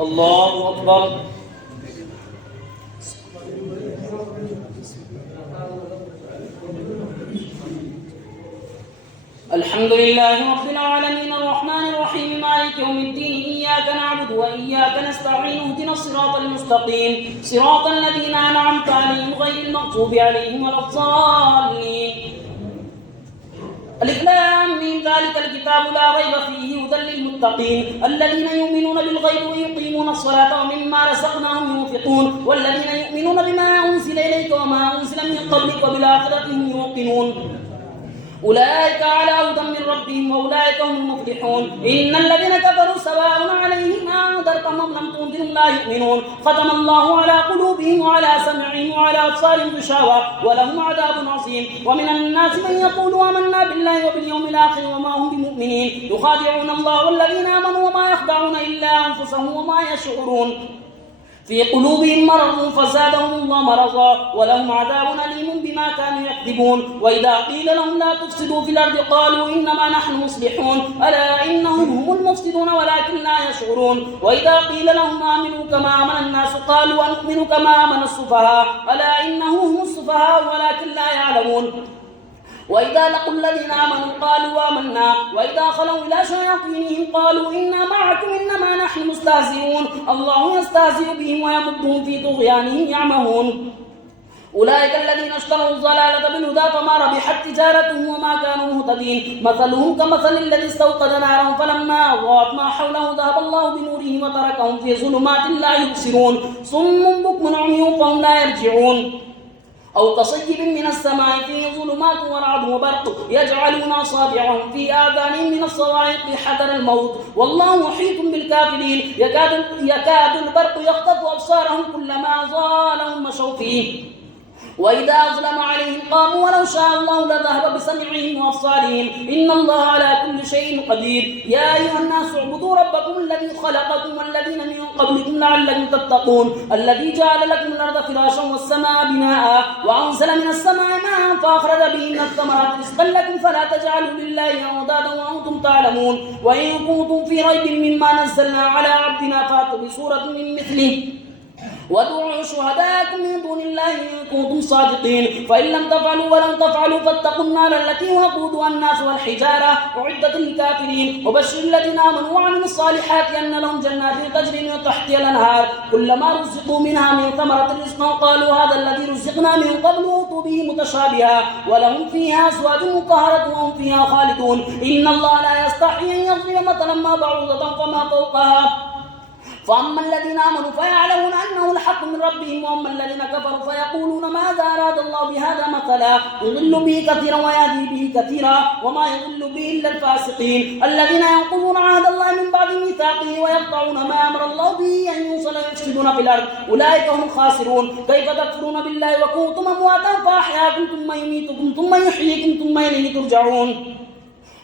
الله أكبر. الحمد لله رب العالمين الرحمن الرحيم مالك يوم الدين إياك نعبد وإياك نستعين اهدنا الصراط المستقيم صراط الذين أنعمت عليهم غير المغضوب عليهم ولا الضالين. ألف لام ميم ذلك الكتاب لا ريب فيه هدى للمتقين الذين يؤمنون بالغيب ويقيمون الصلاة ومما رزقناهم ينفقون والذين يؤمنون بما أنزل إليك وما أنزل من قبلك وبالآخرة هم يوقنون أولئك على هدى من ربهم وأولئك هم المفلحون. إن الذين كفروا سواء عليهم أنذرتهم أم لم تنذرهم لا يؤمنون ختم الله على قلوبهم وعلى سمعهم وعلى أبصارهم غشاوة ولهم عذاب عظيم. ومن الناس من يقول آمنا بالله وباليوم الآخر وما هم بمؤمنين يخادعون الله والذين آمنوا وما يخدعون إلا أنفسهم وما يشعرون في قلوبهم مرض فزادهم الله مرضا ولهم عذاب أليم بما كانوا يكذبون. وإذا قيل لهم لا تفسدوا في الأرض قالوا إنما نحن مصلحون ألا إنهم هم المفسدون ولكن لا يشعرون. وإذا قيل لهم آمنوا كما آمن الناس قالوا أنؤمن كما آمن السفهاء ألا إنهم هم السفهاء ولكن لا يعلمون. وإذا لقوا الذين آمنوا قالوا آمنا وإذا خلوا إلى شياطينهم قالوا إنا معكم إنما نحن مستهزئون الله يستهزئ بهم ويمدهم في طغيانهم يعمهون. أولئك الذين اشتروا الضلالة بالهدى فما ربحت تجارتهم وما كانوا مهتدين مثلهم كمثل الذي استوقد نارا فلما أضاءت ما حوله ذهب الله بنورهم وتركهم في ظلمات لا يبصرون صم بكم عمي فهم لا يرجعون. أو كصيب من السماء فيه ظلمات ورعد وبرق يجعلون أصابعهم في آذانهم من الصواعق حذر الموت والله محيط بالكافرين يكاد البرق يخطف أبصارهم كلما أضاء لهم مشوا فيه وإذا أظلم عليهم قاموا ولو شاء الله لذهب بسمعهم وأبصارهم إن الله على كل شيء قدير. يا أيها الناس اعبدوا ربكم الذي خلقكم والذين من قبلكم لعلكم تتقون الذي جعل لكم الأرض فراشا والسماء بناء وأنزل من السماء ماء فأخرج به من الثمرات رزقا لكم فلا تجعلوا لله أندادا وأنتم تعلمون. وإن كنتم في ريب مما نزلنا على عبدنا فأتوا بسورة من مثله وادعوا شهداءكم من دون الله إن كنتم صادقين فإن لم تفعلوا ولن تفعلوا فاتقوا النار التي وقودها الناس والحجارة أعدت للكافرين. وبشر الذين آمنوا وعملوا الصالحات أن لهم جنات تجري من تحتها الأنهار كلما رزقوا منها من ثمرة رزقا قالوا هذا الذي رزقنا من قبل أوتوا به متشابها ولهم فيها أزواج مطهرة وهم فيها خالدون. إن الله لا يستحيي أن يضرب مثلا ما بعوضة فما فوقها فأما الذين آمنوا فيعلمون أنه الحق من ربهم وأما الذين كفروا فيقولون ماذا أراد الله بهذا مثلا يضل به كثيرا ويهدي به كثيرا وما يضل به إلا الفاسقين الذين ينقضون عهد الله من بعد ميثاقه ويقطعون ما أمر الله به أن يوصل ويفسدون في الأرض أولئك هم الخاسرون. كيف تكفرون بالله وكنتم أمواتا فأحياكم ثم يميتكم ثم يحييكم ثم إليه ترجعون.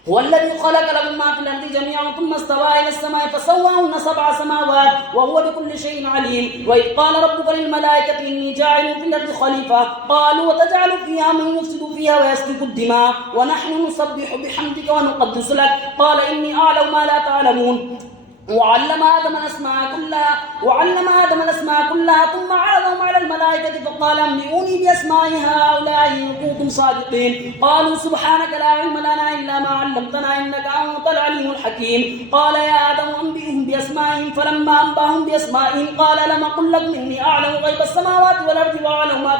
هو الذي خلق لكم ما في الأرض جميعا ثم استوى إلى السماء فسواهن 7 سماوات وهو بكل شيء عليم. وإذ قال ربك للملائكة إني جاعل في الأرض خليفة قالوا وتجعل فيها من يفسد فيها ويسفك الدماء ونحن نسبح بحمدك ونقدس لك قال إني أعلم ما لا تعلمون. وعلم آدم الأسماء كلها ثم عرضهم على الملائكة فقال أنبئوني بأسماء هؤلاء إن كنتم صادقين قالوا سبحانك لا علم لنا إلا ما علمتنا إنك أنت العليم الحكيم. قال يا آدم أنبئهم بأسمائهم فلما أنبأهم بأسمائهم قال لم أقل لكم إني أعلم غيب السماوات والأرض وأعلم ما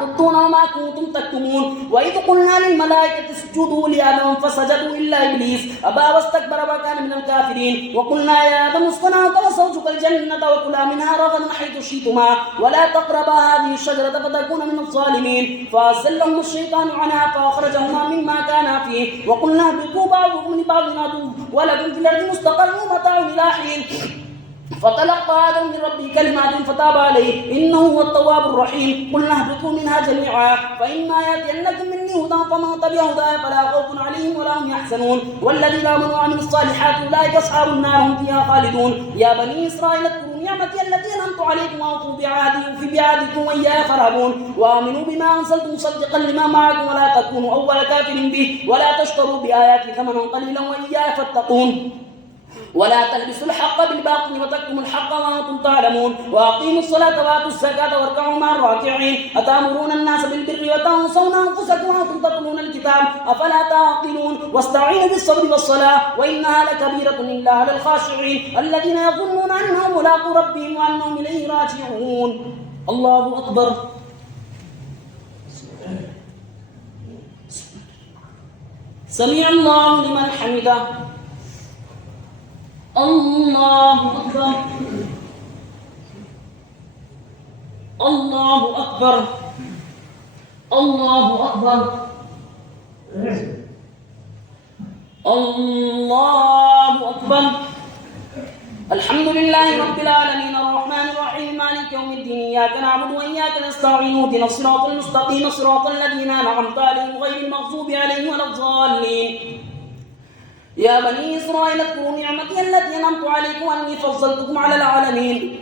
تبدون وما كنتم تكتمون. وإذ قلنا للملائكة اسجدوا لآدم فسجدوا إلا إبليس أبى واستكبر وكان من الكافرين. وقلنا يا آدم اسكن أنت وزوجك الجنة وكلا منها رغدا حيث شئتما ولا تقربا هذه الشجرة فتكونا من الظالمين فأزلهم الشيطان عنها فأخرجهما مما كانا فيه وقلنا اهبطوا بعضكم لبعض عدو ولكم في الأرض مستقر ومتاع إلى حين فتلقى آدم من ربه كلمات فتاب عليه إنه هو التواب الرحيم. قلنا اهبطوا منها جميعا فإما يأتينكم مني هدى فمن تبع هداي فلا خوف عليهم ولا هم يحزنون. والذين آمنوا وعملوا الصالحات أولئك أصحاب النار هم فيها خالدون. يا بني إسرائيل اذكروا نعمتي التي أنعمت عليكم وأوفوا بعهدكم وإياي فارهبون وآمنوا بما أنزلت مصدقا لما معكم ولا تكونوا أول كافر به ولا تشتروا بآياتي ثمنا قليلا وإياي فاتقون. ولا تلبسوا الحق بالباطل وتكتموا الحق وانتم تعلمون واقيموا الصلاه واتوا الزكاه واركعوا مع الراكعين اتامرون الناس بالبر وتنسون انفسكم وانتم تتلون الكتاب افلا تعقلون واستعينوا بالصبر والصلاه وانها لكبيره الا على الخاشعين الذين يظنون انهم ملاقو ربهم وانهم اليه راجعون. الله اكبر. سمع الله لمن حمده. الله أكبر. الله أكبر. الله أكبر. الله أكبر. الحمد لله رب العالمين الرحمن الرحيم مالك يوم الدين إياك نعبد وإياك نستعين اهدنا الصراط المستقيم صراط الذين أنعمت عليهم غير المغضوب عليهم ولا الضالين. يا بني إسرائيل اذكروا نعمتي التي أنعمت عليكم وأني فضلتكم على العالمين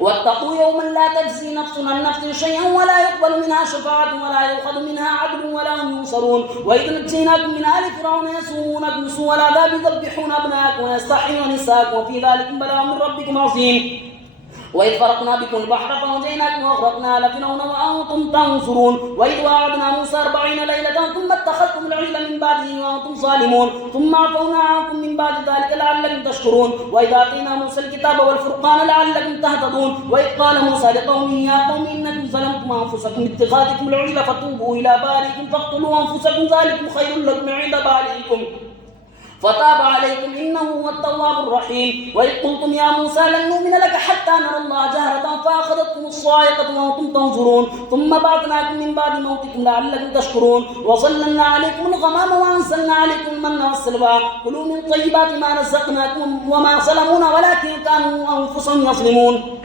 واتقوا يوما لا تجزي نفس عن نفس شيئا ولا يقبل منها شفاعة ولا يؤخذ منها عدل ولا هم ينصرون. وإذ نجيناكم من آل فرعون يسومونكم سوء العذاب يذبحون أبناءكم ويستحيون نساءكم وفي ذلك بلاء من ربكم عظيم. وإذ فرقنا بكم البحر فنجيناكم وأغرقنا آل فرعون وأنتم تنظرون. وإذ وعدنا موسى 40 ليلة ثم اتخذتم العجل من بعده وأنتم ظالمون ثم عفونا عنكم من بعد ذلك لعلكم تشكرون. وإذ آتينا موسى الكتاب والفرقان لعلكم تهتدون. وإذ قال موسى لقومه يا قوم إنكم ظلمتم أنفسكم باتخاذكم العجل فتوبوا إلى بارئكم فاقتلوا أنفسكم ذلكم خير لكم عند بارئكم فتاب عليكم إنه هو التواب الرحيم. وإذ قلتم يا موسى لن نؤمن لك حتى نرى الله جهرة فأخذتكم الصاعقة وأنتم تنظرون ثم بعثناكم من بعد موتكم لعلكم تشكرون. وظللنا عليكم الغمام وأنزلنا عليكم المن والسلوى كلوا من طيبات ما رزقناكم وما ظلمونا ولكن كانوا أنفسهم يظلمون.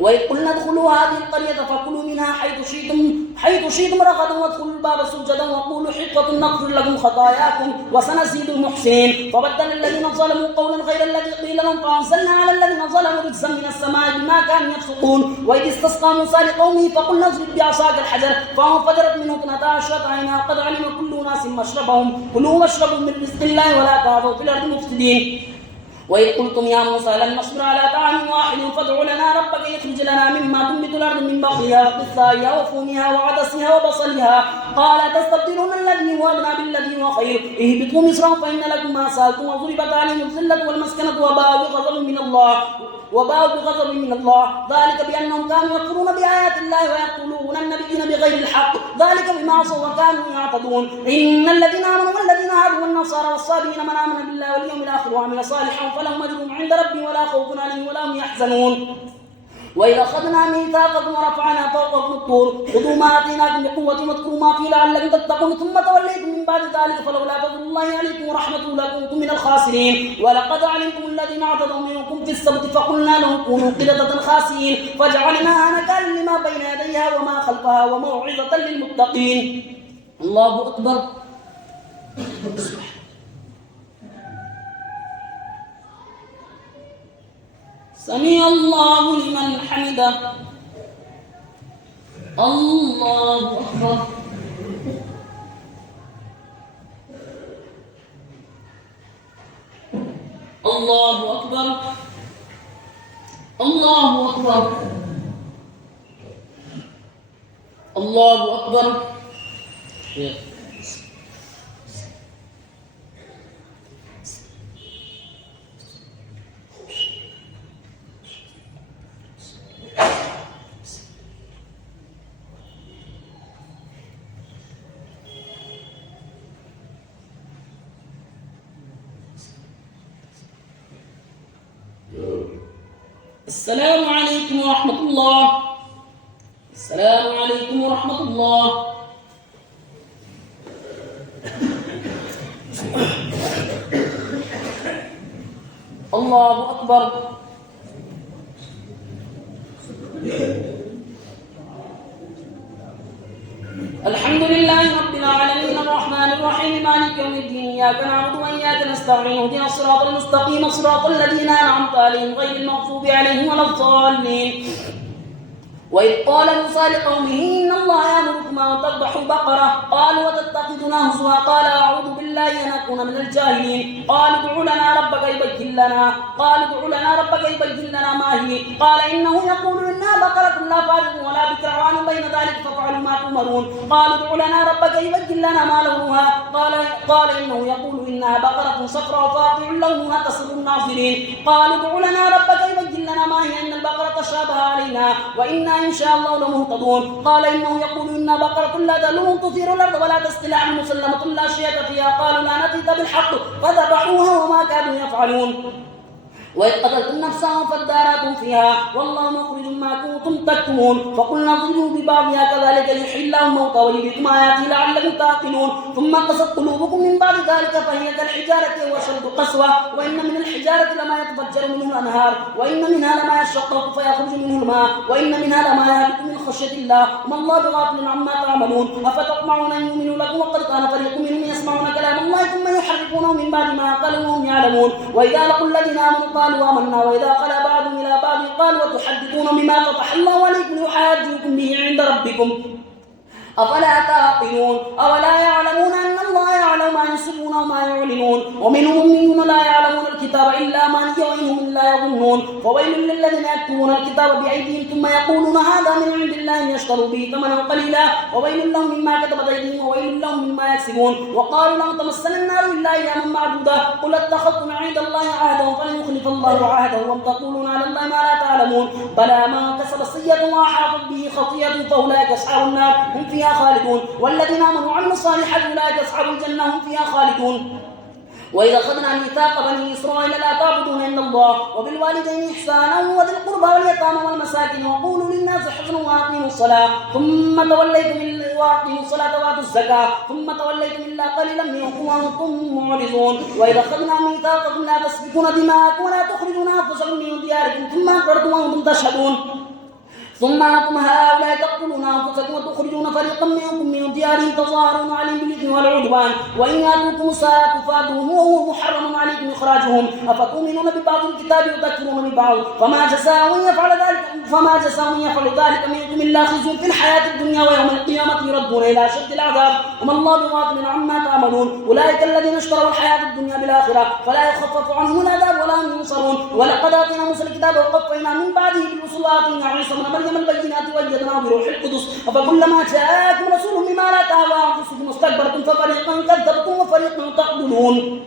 وإذ قلنا ادخلوا هذه القرية فكلوا منها حيث شئتم رغدا وادخلوا الباب سجدا وقولوا حطة نغفر لكم خطاياكم وسنزيد المحسنين. فبدل الذين ظلموا قولا غير الذي قيل لهم فأنزلنا على الذين ظلموا رجزا من السماء بما كانوا يفسقون. وإذ استسقى موسى لقومه فقلنا اضرب بعصاك الحجر فانفجرت منه 12 عينا قد علم كل أناس مشربهم كلوا واشربوا من رزق الله ولا تعثوا في الأرض مفسدين. وإذ قلتم يا موسى لن نصبر على طعام واحد فادع لنا ربك يخرج لنا مما تنبت الأرض من بقلها وقثائها وفومها وعدسها وبصلها قال تستبدلون الذي هو أدنى بالذي هو خير اهبطوا مصرا فإن لكم ما سألتم وضربت عليهم الذلة والمسكنة وباءوا بغضب من الله ذلك بأنهم كانوا يكفرون بآيات الله ويقتلون النبيين بغير الحق ذلك بما عصوا وكانوا يعتدون. إن الذين آمنوا والذين هادوا والنصارى والصابئين من آمن بالله واليوم الآخر وعمل صالحا فلهم أجرهم عند ربهم ولا خوف عليهم ولا هم يحزنون. وإذا أخذنا ميثاقكم ورفعنا فوقكم الطور خذوا ما آتيناكم بقوة واذكروا ما فيه لعلكم تتقون ثم توليتم من بعد ذلك فلولا فضل الله عليكم ورحمته لكنتم من الخاسرين. ولقد علمتم الذين اعتدوا منكم في السبت فقلنا لهم كونوا قردة خاسئين فجعلناها نكالا لما بين يديها وما خلفها وموعظة للمتقين. الله أكبر. سمع الله لمن حمده. الله أكبر. الله أكبر. الله أكبر. الله أكبر. السلام عليكم ورحمة الله. السلام عليكم ورحمة الله. الله أكبر. الحمد لله رب العالمين الرحمن الرحيم مالك يوم الدين إياك نعبد وإياك نستعين اهدنا الصراط المستقيم صراط الذين أنعمت عليهم غير المغضوب عليهم ولا الضالين. وإذ قال موسى لقومه إن الله يأمركم أن تذبحوا بقرة قالوا وتتخذنا هزوا قال أعوذ بالله أن أكون من الجاهلين قالوا ادع لنا ربك يبين لنا ما هي قال إنه يقول إنها بقرة لا فارغ ولا بكر عوان بين ذلك فافعلوا ما تؤمرون قالوا ادع لنا ربك يبين لنا ما لونها قال إنه يقول إنها بقرة صفراء فاقع لونها تسر الناظرين قالوا ادع لنا ربك يبين لنا ما هي إن البقرة تشابه علينا وإنا إن شاء الله لمهتدون قال إنه يقول إنها بقرة لا ذلول تثير الأرض ولا تسقي الأرض مسلمة لا شية فيها قالوا لا نأتيك بالحق فذبحوها وما كانوا يفعلون وإذ قتلتم نفسا فادارأتم فيها والله مخرج ما كنتم تكتمون فقلنا اضربوا ببعضها كذلك يحيي الله الموتى ويريكم آياته لعلكم تعقلون ثم قست قلوبكم من بعد ذلك فهي كالحجارة وأشد قسوة وإن من الحجارة لما يتفجر منه الأنهار وإن منها لما يشقق فيخرج منه الماء وإن منها لما يهبط من خشية الله وما الله بغافل عما تعملون أفتطمعون أن يؤمنوا لكم وقد كان فريق منهم يسمعون كلام الله ثم يحرفونه من بعد ما قالوا وهم يعلمون وإذا لقوا الذين آمنوا قالوا آمنا وإذا خلا بعضهم إلى بعض قالوا وتحدثون بما فتح الله عليكم يحاجوكم به عند ربكم أفلا تعقلون أولا يعلمون أن الله يعلم ما يسرون وما يعلنون ومنهم أميون لا يعلمون الكتاب إلا أماني وإنهم لا يظنون فويل للذين يكتبون الكتاب بأيديهم ثم يقولون هذا من عند الله يشتروا به ثمنا قليلا وويل لهم مما كتبت أيديهم وويل لهم مما يكسبون وقالوا لن تمسنا النار إلا أياما معدودة قل اتخذتم عند الله عهدا فلن يخلف الله عهده وأم تقولون على الله ما لا تعلمون بلى ما كسب سيئة وأحاطت به خطيئة فأولئك أصحاب النار هم فيها خالدون والذين آمنوا وعملوا الصالحات أولئك أصحاب الجنة هم فيها خالدون وإذا أخذنا ميثاق بني إسرائيل لا تعبدون إلا الله وبالوالدين إحسانا وذي القربى واليتامى والمساكين وقولوا للناس حسنا وأقيموا الصلاة ثم توليتم وأقيموا الصلاة وآتوا الزكاة ثم توليتم إلا قليلا منكم وأنتم معرضون وإذا أخذنا ميثاقكم لا تسفكون دماءكم ولا تخرجون أنفسكم من دياركم ثم أقررتم وأنتم تشهدون ثم أنتم هؤلاء تقتلون أنفسكم وتخرجون فريقا منكم من ديارهم تظاهرون عليهم بالإثم والعدوان وإن يأتوكم الساعة تفادوهم وهو محرم عليكم إخراجهم أفتؤمنون ببعض الكتاب وتكفرون ببعض فما جزاء من يفعل ذلك منكم إلا خزي في الحياة الدنيا ويوم القيامة يردون إلى شد العذاب وما الله بغافل عما تعملون أولئك الذين اشتروا الحياة الدنيا بالآخرة فلا يخفف عنهم العذاب ولا هم ينصرون ولقد آتينا موسى الكتاب وقفينا من بعده بالرسل وآتينا عيسى ابن مريم البينات وأيدناه بروح القدس أفكلما جاءكم رسول بما لا تهوى أنفسكم استكبرتم ففريقا كذبتم وفريقا تقتلون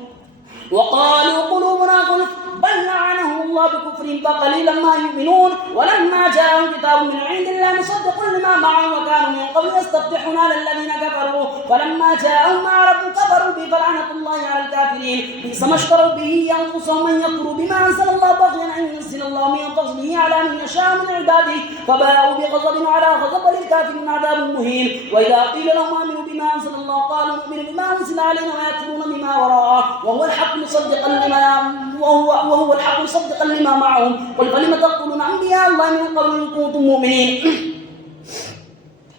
وقالوا قلوبنا غلف بل لعنهم الله بكفرهم فقليلا ما يؤمنون ولما جاءهم كتاب من عند الله مصدق لما معهم وكانوا من قبل يستفتحون على الذين كفروا فلما جاءهم ما عرفوا كفروا به فلعنة الله على الكافرين بئس ما اشتروا به أنفسهم من يكفروا بما أنزل الله بغيا أن ينزل الله من فضله على من يشاء من عباده فباءوا بغضب على غضب وللكافرين عذاب مهين وإذا قيل لهم آمنوا بما أنزل الله قالوا نؤمن بما أنزل علينا ويكفرون بما وراءه وهو الحق مصدقا لما معهم قل فلم تقتلون أنبياء الله من قبل إن كنتم مؤمنين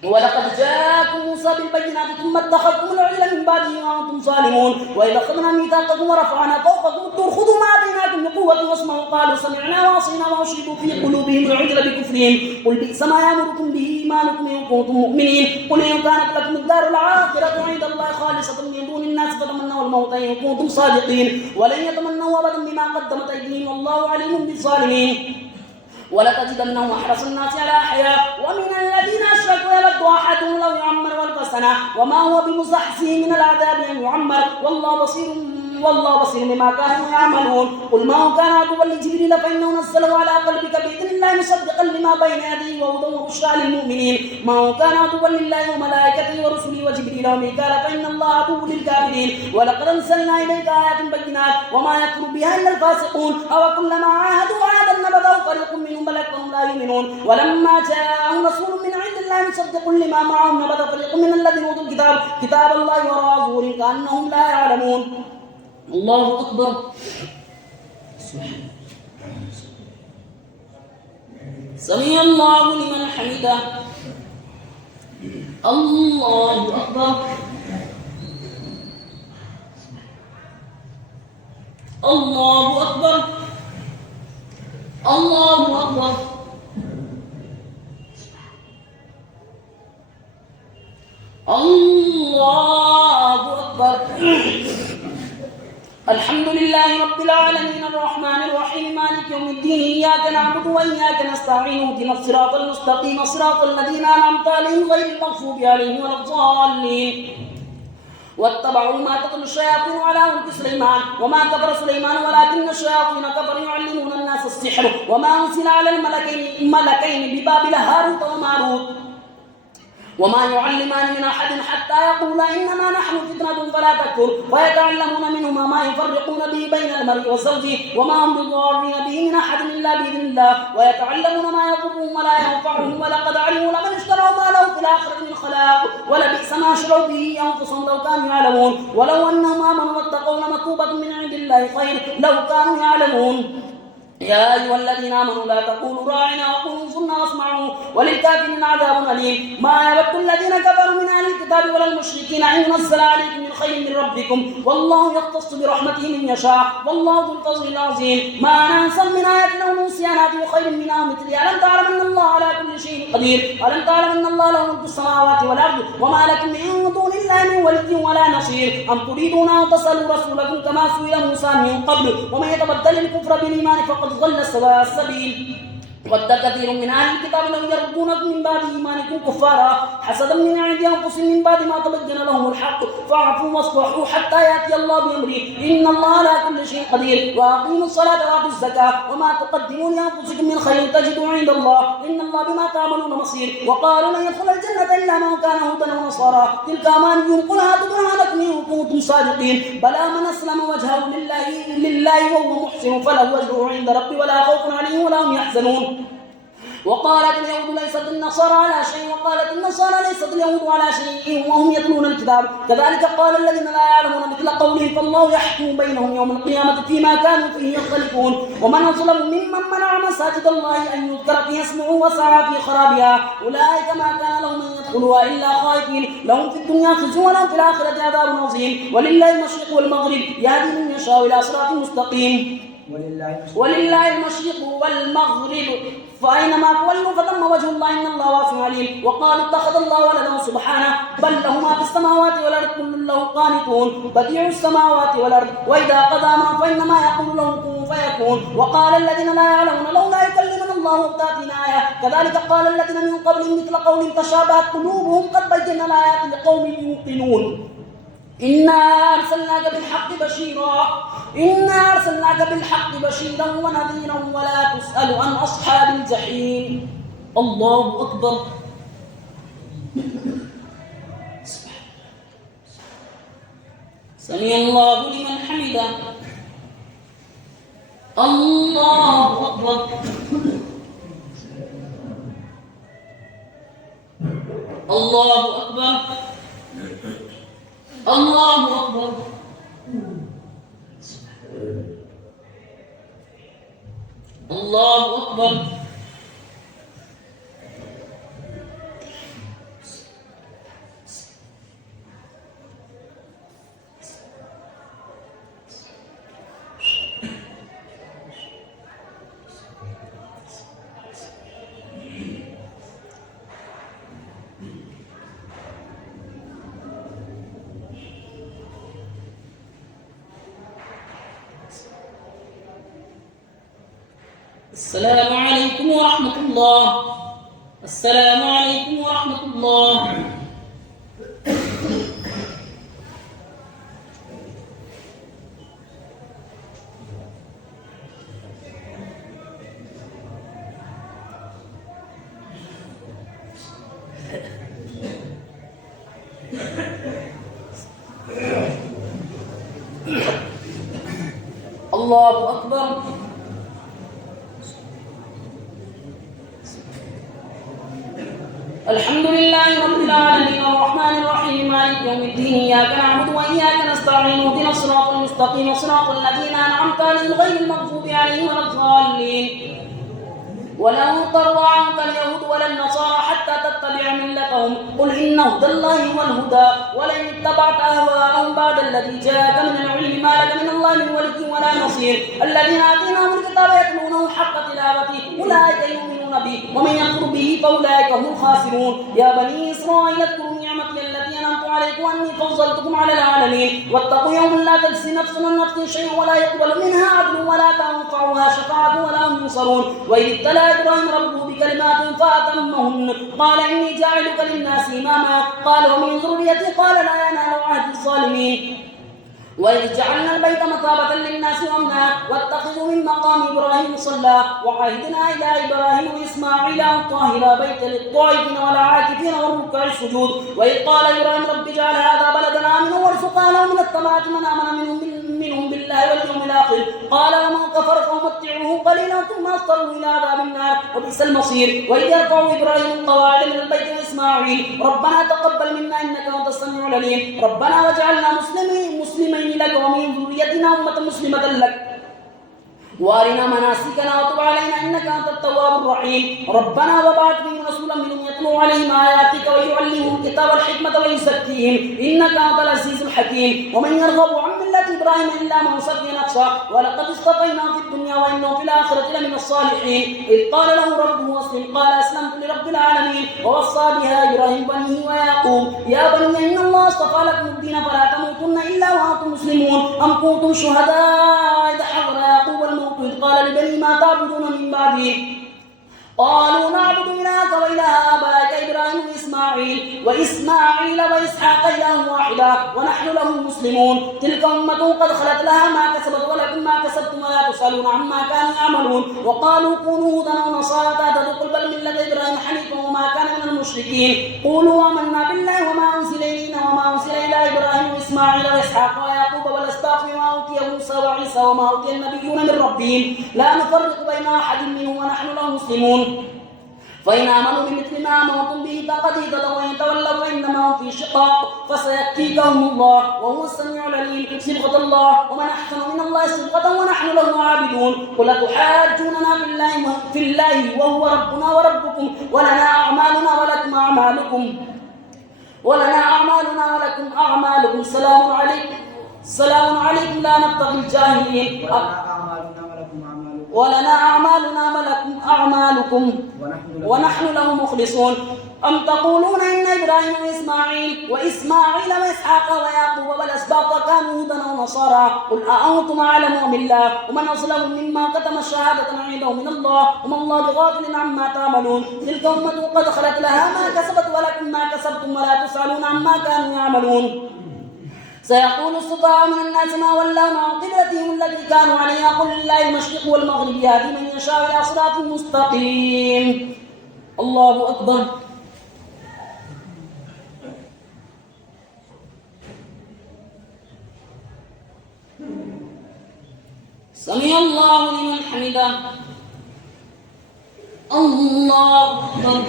ولقد جاءكم موسى بالبينات ثم اتخذتم العجل من بعده وأنتم ظالمون وإذا أخذنا ميثاقكم ورفعنا فوقكم الطور خذوا ما آتيناكم بقوة واسمعوا قالوا سمعنا وعصينا وأشربوا في قلوبهم العجل بكفرهم قل بئس ما يأمركم به إيمانكم إن كنتم مؤمنين قل إن كانت لكم الدار الآخرة عند الله خالصة من دون الناس فتمنوا الموت إن كنتم صادقين ولن يتمنوا أبدا بما قدمت أيديهم والله عليم بالظالمين ولتجدنهم أحرص الناس على حياة ومن الذين أشركوا يود أحدهم لو يعمر ألف سنة وما هو بمزحزحه من العذاب أن يعمر والله بصير بما كانوا يعملون قل ما هو كان عدوا لجبريل فإنه نزله على قلبك بإذن الله مصدقا لما بين يديه وهدى وبشرى للمؤمنين ما هو كان عدوا لله وملائكته ورسله وجبريل وميكال فإن الله عدو للكافرين ولقد أنزلنا إليك آيات بينات وما يكفر بها إلا الفاسقون أو كلما عاهدوا عهدا نبذه فريق منهم بل أكثرهم لا يؤمنون ولما جاءهم رسول من عند الله مصدق لما معهم نبذ فريق من الذين أوتوا الكتاب كتاب الله وراء ظهورهم كأنهم لا يعلمون الله أكبر سمع الله لمن حمده الله أكبر الله أكبر الله أكبر الله أكبر. الحمد لله رب العالمين الرحمن الرحيم مالك يوم الدين إياك نعبد وإياك نستعين اهدنا الصراط المستقيم صراط الذين أنعمت عليهم غير المغضوب عليهم ولا الضالين. واتبعوا ما تتلو الشياطين على ملك سليمان وما كفر سليمان ولكن الشياطين كفروا يعلمون الناس السحر وما أنزل على الملكين ببابل هاروت وماروت وما يعلمان من أحد حتى يقولا إنما نحن فتنة فلا تكفر ويتعلمون منهما ما يفرقون به بين المرء وزوجه وما هم بضارين به من أحد إلا بإذن الله ويتعلمون ما يضرهم ولا ينفعهم ولقد علموا لمن اشتروا ما له في الآخرة من خلاق ولبئس ما شروا به أنفسهم لو كانوا يعلمون ولو أنهم آمنوا واتقوا لمثوبة من عند الله خير لو كانوا يعلمون. يا أيها الذين آمنوا لا تقولوا راعنا وقولوا انظرنا واسمعوا وللكافرين عذاب أليم. ما يود الذين كفروا من أهل الكتاب ولا المشركين أن ينزل عليكم من خير من ربكم والله يختص برحمته من يشاء والله ذو الفضل العظيم. ما ننسى من آية أو ننسيها نأتي بخير منها مثلها. ألم تعلم أن الله على كل شيء قدير؟ ألم تعلم أن الله له ملك السماوات والأرض وما لكم من دون الله من ولي ولا نصير؟ أم تريدون أن تسألوا رسولكم كما سئل موسى من قبل ومن يتبدل الكفر بالإيمان فقد ضل سواء السبيل. ود كثير من أهل الكتاب لو يردونكم من بعد إيمانكم كفارا حسدا من عند أنفسهم من بعد ما تبين لهم الحق فاعفوا واصفحوا حتى يأتي الله بأمره إن الله على كل شيء قدير. وأقيموا الصلاة وآتوا الزكاة وما تقدموا لأنفسكم من خير تجدوا عند الله إن الله بما تعملون بصير. وقالوا لن يدخل الجنة إلا من كان هودا أو نصارى تلك أمانيهم قل هاتوا برهانكم إن كنتم صادقين بلى من أسلم وجهه لله وهو محسن فله أجره عند ربه ولا خوف عليهم ولا هم يحزنون. وقالت اليهود ليست النصارى على شيء وقالت النصارى ليست اليهود على شيء وهم يتلون الكتاب كذلك قال الذين لا يعلمون مثل قولهم فالله يحكم بينهم يوم القيامة فيما كانوا فيه يختلفون. ومن أظلم ممن منع مساجد الله أن يذكر فيها اسمه وسعى في خرابها أولئك ما كان لهم أن يدخلوها إلا خائفين لهم في الدنيا خزي ولهم في الآخرة عذاب عظيم. ولله المشرق والمغرب يهدي من يشاء إلى صراط مستقيم. ولله المشرق والمغرب فأينما تولوا فثم وجه الله إن الله واسع عليم. وقالوا اتخذ الله ولدا سبحانه بل له ما في السماوات والأرض كل له قانتون بديع السماوات والأرض وإذا قضى أمرا فإنما يقول له كن فيكون. وقال الذين لا يعلمون لولا يكلمنا الله وتأتينا آية كذلك قال الذين من قبلهم مثل قول تشابهت قلوبهم قد بينا الآيات لقوم يوقنون. إنا أرسلناك بالحق بشيرا ونذيرا ولا تسأل عن أصحاب الجحيم. الله أكبر. سمع الله لمن حمده. الله أكبر. الله أكبر. الله أكبر. الله أكبر. السلام عليكم ورحمة الله. السلام عليكم ورحمة الله. الله أكبر. الحمد لله رب العالمين الرحمن الرحيم مالك يوم الدين إياك نعبد وإياك نستعين اهدنا الصراط المستقيم صراط الذين أنعمت عليهم غير المغضوب عليهم ولا الضالين. ولن ترضى عنك اليهود ولا النصارى حتى تتبع ملتهم قل إن هدى الله هو الهدى ولئن اتبعت أهواءهم بعد الذي جاءك من العلم ما لك من الله من ولي ولا نصير. الذين آتيناهم الكتاب يتلونه حق تلاوته أولئك يؤمنون به ومن يكفر به فأولئك هم الخاسرون. يا بني إسرائيل اذكروا نعمتي التي أنعمت عليكم أني فضلتكم على العالمين واتقوا يوم لا تجزي نفس عن نفس شيئا ولا يقبل منها عدل ولا تنفعها شفاعة ولا هم ينصرون. وإذ ابتلى إبراهيم ربه بكلمات فأتمهن قال إني جاعلك للناس إماما قال ومن ذريتي قال لا ينال عهد الظالمين. وإذ جعلنا البيت مثابة للناس وأمنا واتخذوا من مقام إبراهيم مصلى وعهدنا إلى إبراهيم وإسماعيل أن طهرا بيت للطائفين والعاكفين والركع السجود. وإذ قال إبراهيم رب اجعل هذا بلدا آمنا وارزق أهله من الثمرات من آمن منهم بالله واليوم الآخر قال ومن كفر فأمتعه قليلا ثم أضطره إلى عذاب النار وبئس المصير. وإذ يرفع إبراهيم القواعد من البيت وإسماعيل ربنا تقبل منا إنك أنت السميع العليم ربنا واجعلنا مسلمين لك ومن ذريتنا أمة مسلمة لك وارنا مناسكنا وتب علينا انك انت التواب الرحيم ربنا وبعث فيهم رسولا منهم يتلو عليهم اياتك ويعلمهم الكتاب والحكمه ويزكيهم انك انت العزيز الحكيم. ومن يرغب عن مله ابراهيم الا من سفه نفسه ولقد اصطفيناه في الدنيا وانه في الاخره لمن الصالحين. اذ قال له ربه اسلم قال اسلمت لرب العالمين ووصى بها ابراهيم بنيه ويعقوب يا بني ان الله اصطفى لكم الدين فلا تموتن الا وانتم مسلمون ام كنتم شهداء اذ حضر يعقوب الموت إذ قال لبني ما تعبدون من بعدي قالوا نعبد إلهك وإله آبائك إبراهيم وإسماعيل وإسحاق إله واحدا ونحن له مسلمون. تلك أمة قد خلت لها ما كسبت ولكم ما كسبتم ولا تسألون عما كانوا يعملون. وقالوا كونوا هودا أو نصارى تهتدوا قل بل ملة إبراهيم حنيفا وما كان من المشركين. قولوا آمنا بالله وما أنزل إلينا وما أنزل إلى إبراهيم وإسماعيل وإسحاق ويعقوب والأسباط وما أوتي موسى وعيسى وما أوتي النبيون من ربهم لا نفرق بين أحد منهم ونحن له مسلمون. فإن آمنوا بمثل ما آمنتم به فقد اهتدوا وإن تولوا فإنما هم في شقاق فسيكفيكهم الله وهو السميع العليم. صبغة الله ومن أحسن من الله صبغة ونحن له عابدون. قل أتحاجوننا في الله وهو ربنا وربكم ولنا أعمالنا ولكم أعمالكم سلام عليكم لا نبتغي الجاهلين. ولنا أعمالنا ولكم أعمالكم ونحن له مخلصون. أم تقولون إن إبراهيم وإسماعيل وإسحاق ويعقوب والأسباط كانوا هودا أو نصارى قل أأنتم أعلم أم الله ومن أظلم ممن كتم الشهادة عنده من الله وما الله بغافل عما تعملون. تلك أمة قد خلت لها ما كسبت ولكم ما كسبتم ولا تسألون عما كانوا يعملون. سيقول السفهاء من الناس ما ولاهم عن قبلتهم التي كانوا عليها قل لله المشرق والمغرب يهدي من يشاء إلى صراط مستقيم. الله أكبر. سمع الله لمن حمده. الله أكبر.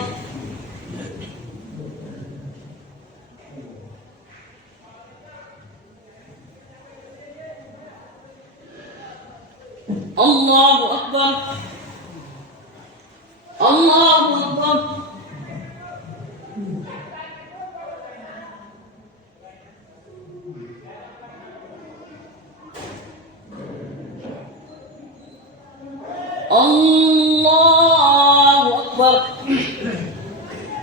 الله أكبر. الله أكبر. الله أكبر.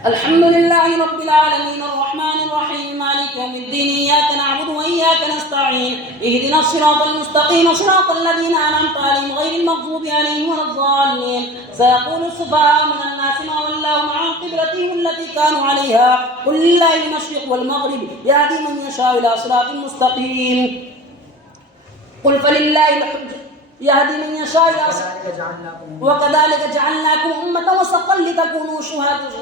الحمد لله رب العالمين الرحمن الرحيم مالك يوم الدين إياك نعبد وإياك نستعين اهدنا الصراط المستقيم صراط الذين أنعمت عليهم غير المغضوب عليهم ولا الضالين. سيقول السفهاء من الناس ما ولاهم عن قبلتهم التي كانوا عليها قل لله المشرق والمغرب يهدي من يشاء إلى صراط مستقيم. قل فلله الحجة يهدي من يشاء إلى وكذلك جعلناكم أمة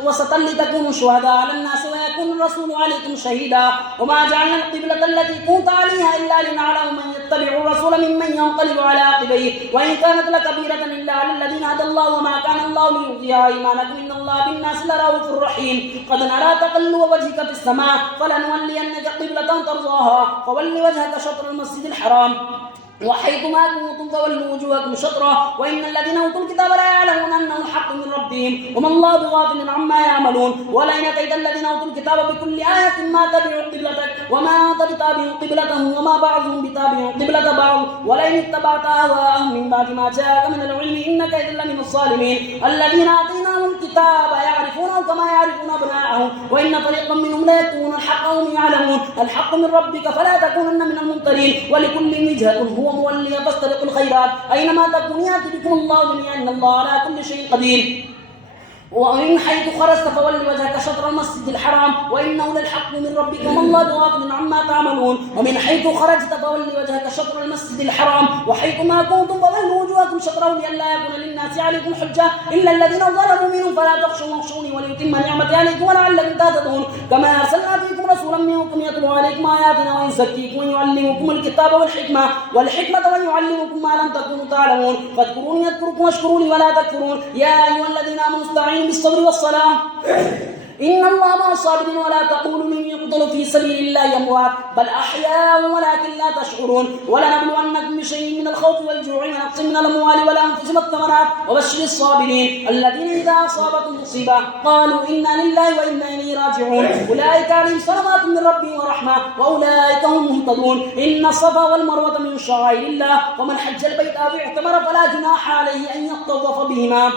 وسطا لتكونوا شهداء على الناس ويكون الرسول عليكم شهيدا. وما جعلنا القبلة التي كنت عليها إلا لنعلم من يتبع الرسول ممن ينقلب على عقبيه وإن كانت لكبيرة إلا على الذين هدى الله وما كان الله ليضيع إيمانكم إن الله بالناس لرؤوف رحيم. قد نرى تقلب وجهك في السماء فلنولينك قبلة ترضاها فول وجهك شطر المسجد الحرام وحيث ما كنتم فولوا وجوهكم شطرة وإن الذين أوتوا الكتاب لا يعلمون أنه الحق من ربهم وما الله بغافل عما يعملون. ولئن أتيت الذين أوتوا الكتاب بكل آية ما تبعوا قبلتك وما أنت بتابع قبلتهم وما بعضهم بتابع قبلة بعض ولئن اتبعت أهواءهم من بعد ما جاءك من العلم إنك إذا لمن الظالمين. الذين آتيناهم الكتاب الكتاب يعرفونه كما يعرفون أبناءهم وإن فريقا منهم لا يكتمون الحق وهم يعلمون الحق من ربك فلا تكونن من الممترين ولكل وجهة هو مولي فاستبقوا الخيرات أينما تكونوا يأتي بكم الله جميعا إن الله على كل شيء قدير ومن حيث خرجت فول وجهك شطر المسجد الحرام وإنه للحق من ربك وما الله بغافل عما تعملون ومن حيث خرجت فول وجهك شطر المسجد الحرام وحيث ما كنتم فولوا وجوهكم شطره لئلا يكون للناس عليكم حجة إلا الذين ظلموا منهم فلا تخشوا واخشوني وليتم نعمتي عليكم ولعلكم تهتدون كما أرسلنا فيكم رسولا منكم يتلو عليكم آياتنا ويزكيكم ويعلمكم الكتاب والحكمة ويعلمكم ما لم تكونوا تعلمون فاذكروني يذكركم واشكروا لي ولا تكفرون يا أيها الذين آمنوا استعينوا بالصبر والصلاة إن الله مع الصابرين ولا تقولوا من يقتل في سبيل الله أموات بل أحياء ولكن لا تشعرون ولنبلونكم بشيء من الخوف والجوع ونقص من الأموال والأنفس والثمرات وبشر الصابرين الذين إذا أصابتهم مصيبة قالوا إنا لله وإنا إليه راجعون أولئك عليهم صلوات من ربهم ورحمة وأولئك هم المهتدون إن الصفا والمروة من شعائر الله ومن حج البيت أو اعتمر فلا جناح عليه أن يطوف بهما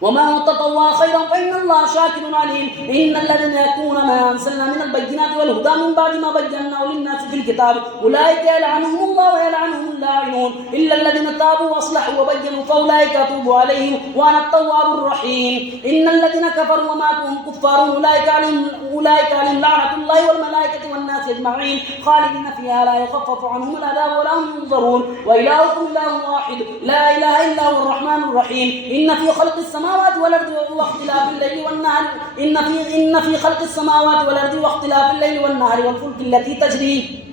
وما تطوع خيرا فإن الله شاكر عليم إن الذين يكتمون ما أنزلنا من البينات والهدى من بعد ما بيناه للناس في الكتاب أولئك يلعنهم الله ويلعنهم اللاعنون إلا الذين تابوا وأصلحوا وبينوا فأولئك أتوب عليهم وأنا التواب الرحيم إن الذين كفروا وماتوا هم كفار أولئك عليهم لعنة الله والملائكة والناس أجمعين خالدين فيها لا يخفف عنهم العذاب ولا هم ينظرون وإلهكم إله واحد لا إله إلا هو الرحمن الرحيم إن في خلق السماوات والأرض واختلاف الليل والنهار إن في خلق السماوات والأرض واختلاف الليل والنهار والفلك التي تجري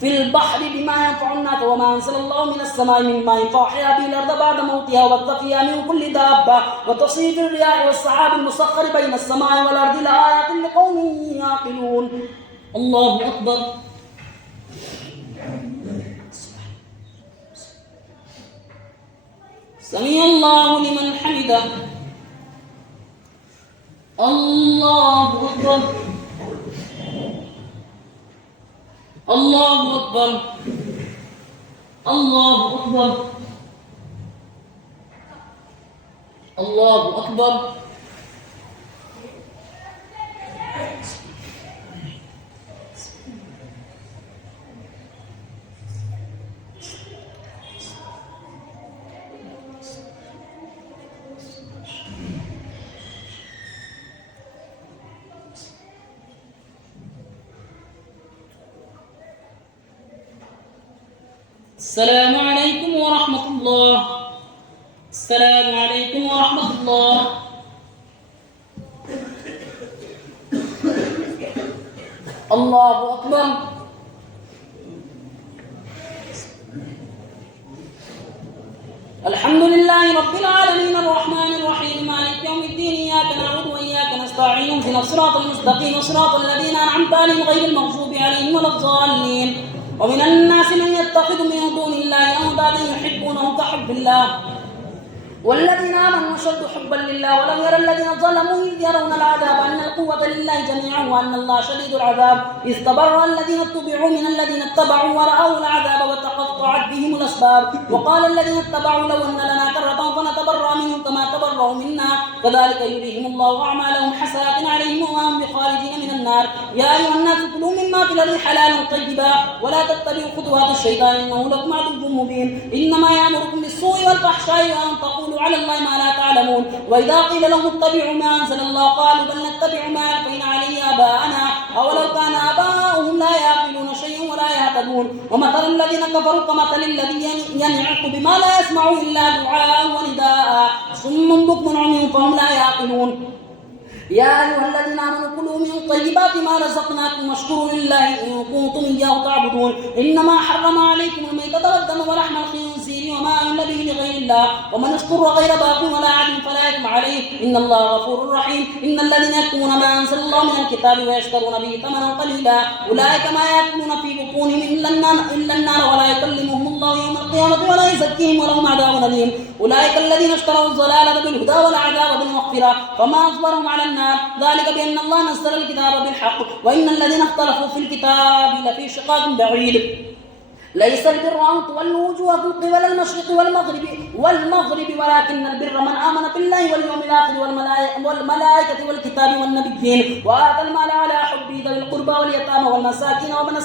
في البحر بما ينفع الناس وما أنزل الله من السماء من ماء فأحيا به الأرض بعد موتها وبث فيها من كل دابة وتصريف الرياح والسحاب المسخر بين السماء والأرض لآيات لقوم يعقلون الله أكبر سمع الله لمن حمده الله أكبر الله أكبر الله أكبر الله أكبر السلام عليكم ورحمة الله السلام عليكم ورحمة الله الله أكبر الحمد لله رب العالمين الرحمن الرحيم مالك يوم الدين إياك نعبد وإياك نستعين اهدنا الصراط المستقيم صراط الذين أنعمت عليهم غير المغضوب عليهم ولا الضالين ومن الناس من يتخذ من دون الله أندادا يحبونهم كحب الله والذين آمنوا أشد حبا لله ولو يرى الذين ظلموا إذ يرون العذاب أن القوة لله جميعا وأن الله شديد العذاب إذ تبرأ الذين اتبعوا من الذين اتبعوا ورأوا العذاب وتقطعت بهم الأسباب وقال الذين اتبعوا لو أن لنا كرة فنتبرأ منهم كما تبرأوا منا كذلك يريهم الله أعمالهم حسرات عليهم وما هم بخارجين من النار يا أيها الناس كلوا مما في الأرض حلالا طيبا ولا تتبعوا خطوات الشيطان إنه لكم عدو مبين إنما يأمركم بالسوء والفحشاء وأن تقولوا على الله ما لا تعلمون وإذا قيل لهم اتبعوا ما أنزل الله قالوا بل نتبع ما ألفينا عليه آباءنا أولو كان آباؤهم لا يعقلون شيئا ولا يهتدون ومثل الذين كفروا كمثل الذي ينعق بما لا يسمع إلا دعاء ونداء صم بكم عمي فهم لا يعقلون يا أيها الذين آمنوا كلوا من طيبات ما رزقناكم واشكروا لله إن كنتم إياه تعبدون إنما حرم عليكم الميتة والدم ولحم الخنزير وما أهل به لغير الله ومن اضطر غير باغ ولا عاد فلا إثم عليه إن الله غفور رحيم إن الذين يكتمون ما أنزل الله من الكتاب ويشترون به ثمنا قليلا أولئك ما يأكلون في بطونهم إلا النار ولا يكلمهم الله يوم القيامة ولا يزكيهم ولهم عذاب أليم أولئك الذين اشتروا الضلالة بالهدى والعذاب بالمغفرة فما أصبرهم على النار ذلك بأن الله نزل الكتاب بالحق وإن الذين اختلفوا في الكتاب لفي شقاق بعيد ليس البر أن تولوا وجوهكم قبل المشرق والمغرب ولكن البر من آمن بالله واليوم الآخر والملائكة والكتاب والنبيين وآتى المال على حبه ذوي القربى واليتامى والمساكين وابن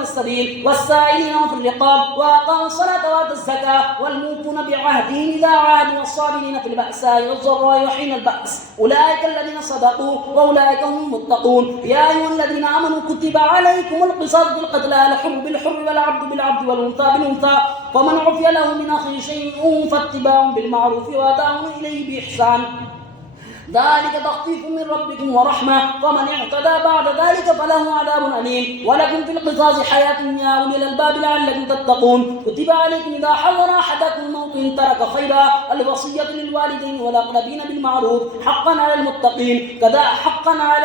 السبيل والسائلين وفي الرقاب وأقاموا الصلاة وآتوا الزكاة والموفون بعهدهم إذا عاهدوا والصابرين في البأساء والضراء وحين البأس أولئك الذين صدقوا وأولئك هم المتقون. يا أيها الذين آمنوا كتب عليكم القصاص في القتلى الحر بالحر والعبد بالعبد والأنثى بالأنثى ومن عفي له من أخيه شيء فاتباع بالمعروف وأداء إليه بإحسان ذلك تخفيف من ربكم ورحمة فمن اعتدى بعد ذلك فله عذاب أليم. ولكم في القصاص حياة يا أولي الألباب لعلكم تتقون. كتب عليكم إذا حضر أحدكم الموت إن ترك خيرا الوصية للوالدين والأقربين بالمعروف حقا على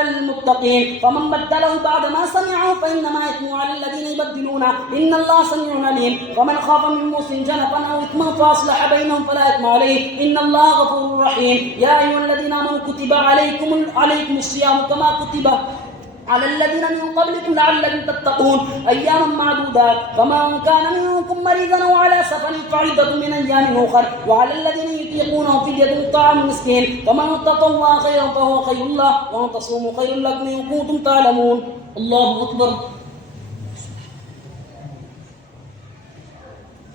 المتقين فمن بدله بعد ما سمعه فإنما يثم على الذين يبدلونه إن الله سميع عليم. ومن خاف من موص جنفا أو إثما فأصلح بينهم فلا إثم عليه إن الله غفور رحيم. يا أيها الذين آمنوا كتب عليكم الصيام كما كتب على الذين من قبلكم لعلكم تتقون أياما معدودات فمن كان منكم مريضا أو على سفر فعدة من أيام أخر وعلى الذين يطيقونه فدية طعام مسكين فمن تطوع خيرا فهو خير له وأن تصوموا خير لكم إن كنتم تعلمون. الله أكبر.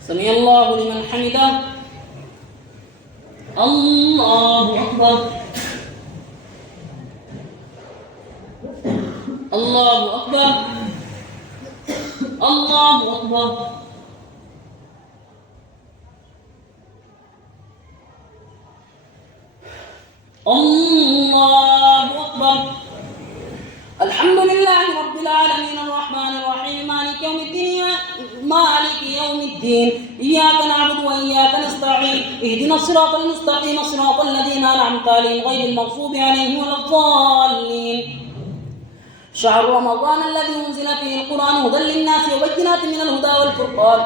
سمع الله لمن حمده. الله أكبر. الله أكبر. الله أكبر. الله أكبر. الحمد لله رب العالمين الرحمن الرحيم مالك يوم الدين إياك نعبد وإياك نستعين اهدنا الصراط المستقيم صراط الذين أنعمت عليهم غير المغضوب عليهم ولا الضالين. شهر رمضان الذي أنزل فيه القرآن هدى للناس وبينات من الهدى والفرقان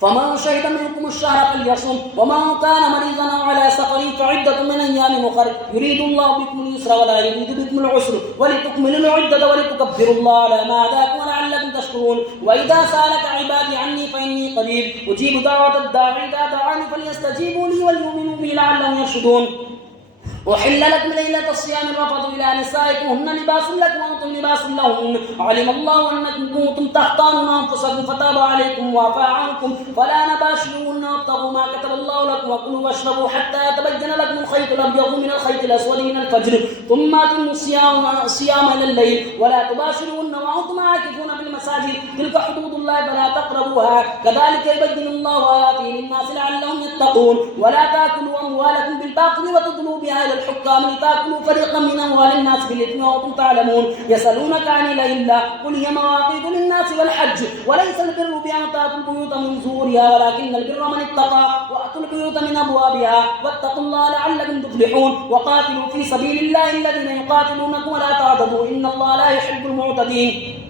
فمن شهد منكم الشهر فليصم ومن كان مريضا أو على سفر فعدة من أيام أخر يريد الله بكم اليسر ولا يريد بكم العسر ولتكملوا العدة ولتكبروا الله على ما هداكم ولعلكم تشكرون. وإذا سألك عبادي عني فإني قريب أجيب دعوة الداعي إذا دعاني فليستجيبوا لي وليؤمنوا بي لعلهم يرشدون. أحل لكم ليلة الصيام الرفث إلى نسائكم هن لباس لكم وأنتم لباس لهن علم الله أنكم كنتم تختارون أنفسكم فتاب عليكم وعفى عنكم فلا نباشروهن وابتغوا ما كتب الله لكم وكلوا واشربوا حتى يتبين لكم الخيط الأبيض من الخيط الأسود من الفجر ثم أتموا الصيام إلى الليل ولا تباشروهن وأنتم عاكفون في المساجد تلك حدود الله فلا تقربوها كذلك يبين الله آياته للناس لعلهم يتقون. ولا تأكلوا أموالكم بالباطل وتدلوا بها إلى الحكام لتأكلوا فريقا من أموال الناس بالإثم وأنتم تعلمون. يسألونك عن الأهلة قل هي مواقيت للناس والحج وليس البر بأن تأتوا البيوت من ظهورها ولكن البر من اتقى وأتوا البيوت من أبوابها واتقوا الله لعلكم تفلحون. وقاتلوا في سبيل الله الذين يقاتلونكم ولا تعتدوا إن الله لا يحب المعتدين.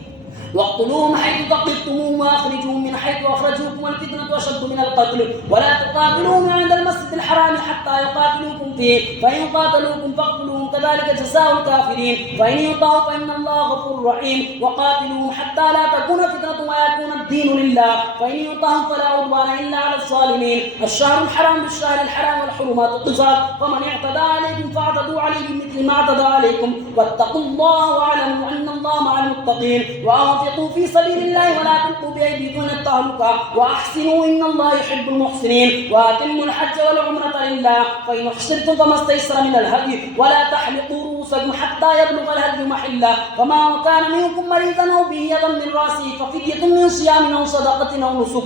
واقتلوهم حيث ثقفتموهم واخرجوهم من حيث اخرجوكم والفتنه اشد من القتل ولا تقاتلوهم عند المسجد الحرام حتى يقاتلوكم فيه فان قاتلوكم فاقتلوهم كذلك جزاء الكافرين فان يطاعوا فان الله غفور رحيم. وقاتلوهم حتى لا تكون فتنه ويكون الدين لله فان يطاعوا فلا عدوان الا على الظالمين. الشهر الحرام بالشهر الحرام والحرمات قصاص فمن اعتدى عليكم فاعتدوا عليه بمثل ما اعتدى عليكم واتقوا الله واعلموا ان الله مع المتقين. وأنفقوا في سبيل الله ولا تلقوا بأيديكم إلى التهلكة وأحسنوا إن الله يحب المحسنين. وأتموا الحج والعمرة لله فإن أحصرتم فما استيسر من الهدي ولا تحلقوا رؤوسكم حتى يبلغ الهدي محله فما كان منكم مريضا أو به أذى من رأسه ففدية من صيام أو صدقة أو نسك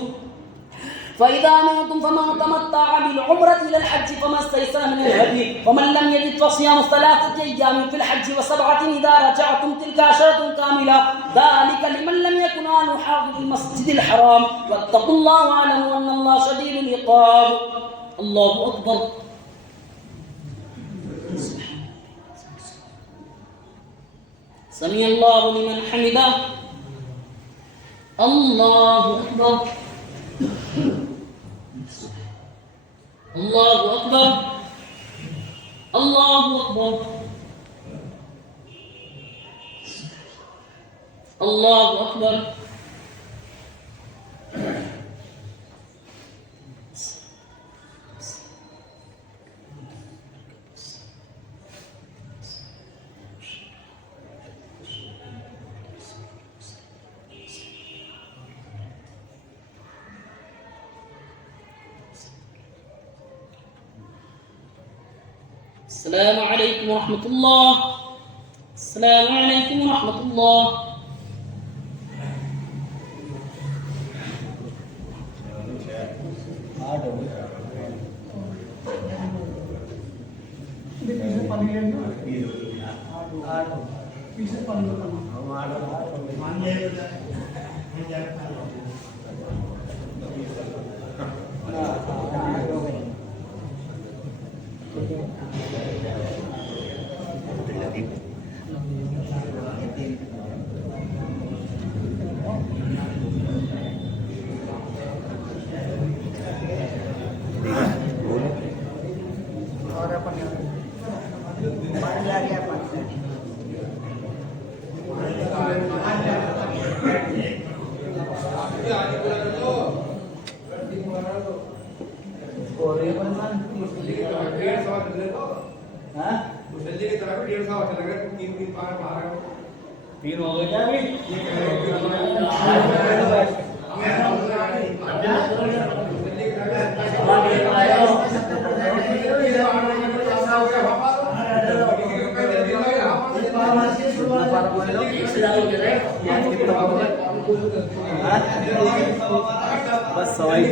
فإذا أمنتم فمن تمتع بالعمرة إلى الحج فما استيسر من الهدي ومن لم يجد فصيام 3 أيام في الحج و7 إذا رجعتم تلك 10 كاملة ذلك لمن لم يكن أهله حاضر المسجد الحرام واتقوا الله واعلموا أن الله شديد العقاب. الله أكبر. سمع الله لمن حمده. الله أكبر. الله أكبر. الله أكبر. الله أكبر. السلام عليكم ورحمة الله. السلام عليكم ورحمة الله. तीन हो गए क्या अभी? बस सवाई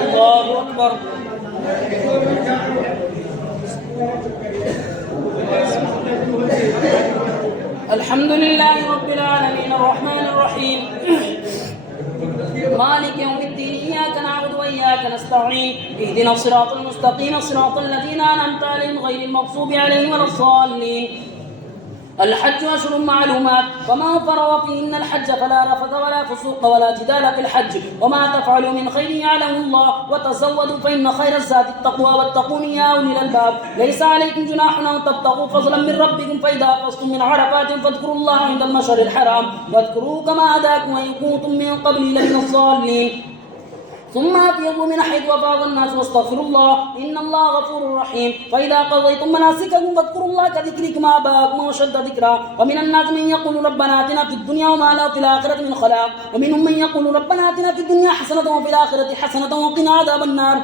الله أكبر. الحمد لله رب العالمين الرحمن الرحيم مالك يوم الدين إياك نعبد وإياك نستعين اهدنا الصراط المستقيم صراط الذين أنعمت عليهم غير المغضوب عليهم ولا الضالين. الحج أشهر معلومات فمن فرض فيهن الحج فلا رفث ولا فسوق ولا جدال في الحج وما تفعلوا من خير يعلمه الله وتزودوا فإن خير الزاد التقوى واتقون يا أولي الألباب. ليس عليكم جناح أن تبتغوا فضلا من ربكم فإذا أفضتم من عرفات فاذكروا الله عند المشعر الحرام واذكروه كما هداكم وإن كنتم من قبل لمن الضالين. ثم أفيضوا من حيث أفاض الناس واستغفروا الله إن الله غفور رحيم. فإذا قضيتم مناسككم فاذكروا الله كذكركم آباءكم وأشد ذكرا. ومن الناس من يقول ربنا آتنا في الدنيا وما له في الآخرة من خلاق ومنهم من يقول ربنا آتنا في الدنيا حسنة وفي الآخرة حسنة وقنا عذاب النار.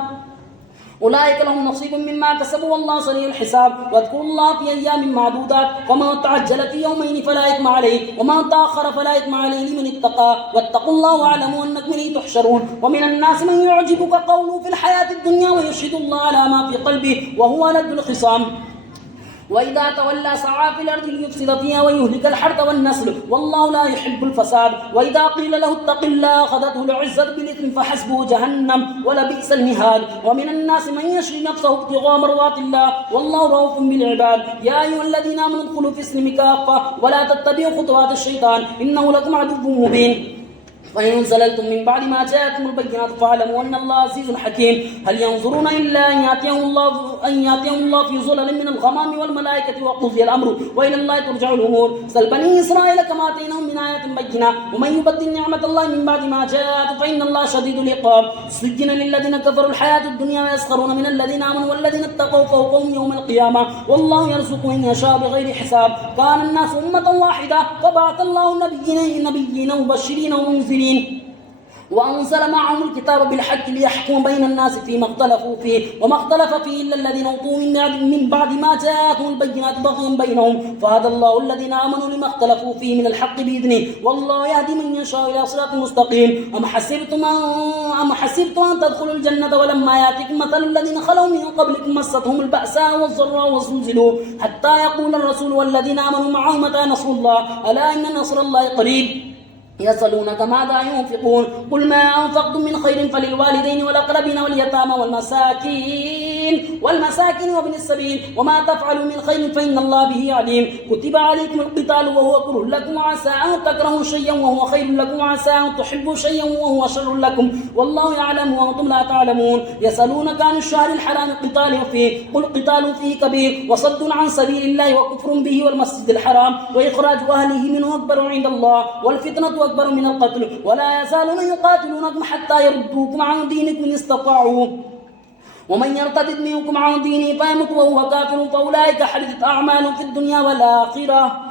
أولئك لهم نصيب مما كسبوا والله سريع الحساب. واذكروا الله في أيام معدودات ومن تعجل في يومين فلا إثم عليه ومن تأخر فلا إثم عليه لمن اتقى واتقوا الله واعلموا أنكم إليه تحشرون. ومن الناس من يعجبك قوله في الحياة الدنيا ويشهد الله على ما في قلبه وهو لد الخصام وإذا تولى سعى في الأرض ليفسد فيها ويهلك الحرث والنسل والله لا يحب الفساد. وإذا قيل له اتق الله أخذته العزة بالإثم فحسبه جهنم ولبئس المهاد. ومن الناس من يشري نفسه ابتغاء مرضات الله والله رؤوف بالعباد. يا أيها الذين آمنوا ادخلوا في السلم كافة ولا تتبعوا خطوات الشيطان إنه لكم عدو مبين. وإن زللتم من بعد ما جاءتكم البينات فاعلموا أن الله عزيز حكيم. هل ينظرون إلا أن يأتيهم الله في ظلل من الغمام والملائكة وقضي الأمر وإلى الله ترجع الأمور. سل بني إسرائيل كما آتيناهم من آيات بينات ومن يبدل نعمة الله من بعد ما جاءت فإن الله شديد العقاب. سجن للذين كفروا الحياة الدنيا ويسخرون من الذين آمنوا والذين اتقوا فوقهم يوم القيامة والله يرزق من يشاء بغير حساب. كان الناس أمة واحدة فبعث الله نبيين مبشرين ومنذرين وأنزل معهم الكتاب بالحق ليحكم بين الناس فيما اختلفوا فيه وما اختلف فيه إلا الذين أوتوا من بعد ما جاءتهم البينات بغيا بينهم فهدى الله الذين آمنوا لما اختلفوا فيه من الحق بإذنه والله يهدي من يشاء إلى صراط مستقيم. أم حسبتم أن تدخلوا الجنة ولما يأتكم مثل الذين خلوا من قبلكم مستهم البأساء والضراء وزلزلوا حتى يقول الرسول والذين آمنوا معه متى نصر الله ألا إن نصر الله قريب. يسألونك ماذا ينفقون قل ما أنفقتم من خير فللوالدين والأقربين واليتامى والمساكين المسكين والمساكين وابن السبيل وما تفعلوا من خير فإن الله به عليم. كتب عليكم القتال وهو كره لكم وعسى أن تكرهوا شيئا وهو خير لكم وعسى أن تحبوا شيئا وهو شر لكم والله يعلم وأنتم لا تعلمون. يسألونك عن الشهر الحرام قتال فيه قل قتال فيه كبير وصد عن سبيل الله وكفر به والمسجد الحرام وإخراج أهله منه أكبر عند الله والفتنة أكبر من القتل ولا يزالون يقاتلونكم حتى يردوكم عن دينكم إن استطاعوا ومن يرتد منكم عن دينه فيمت وهو كافر فأولئك حبطت أعمالهم في الدنيا والآخرة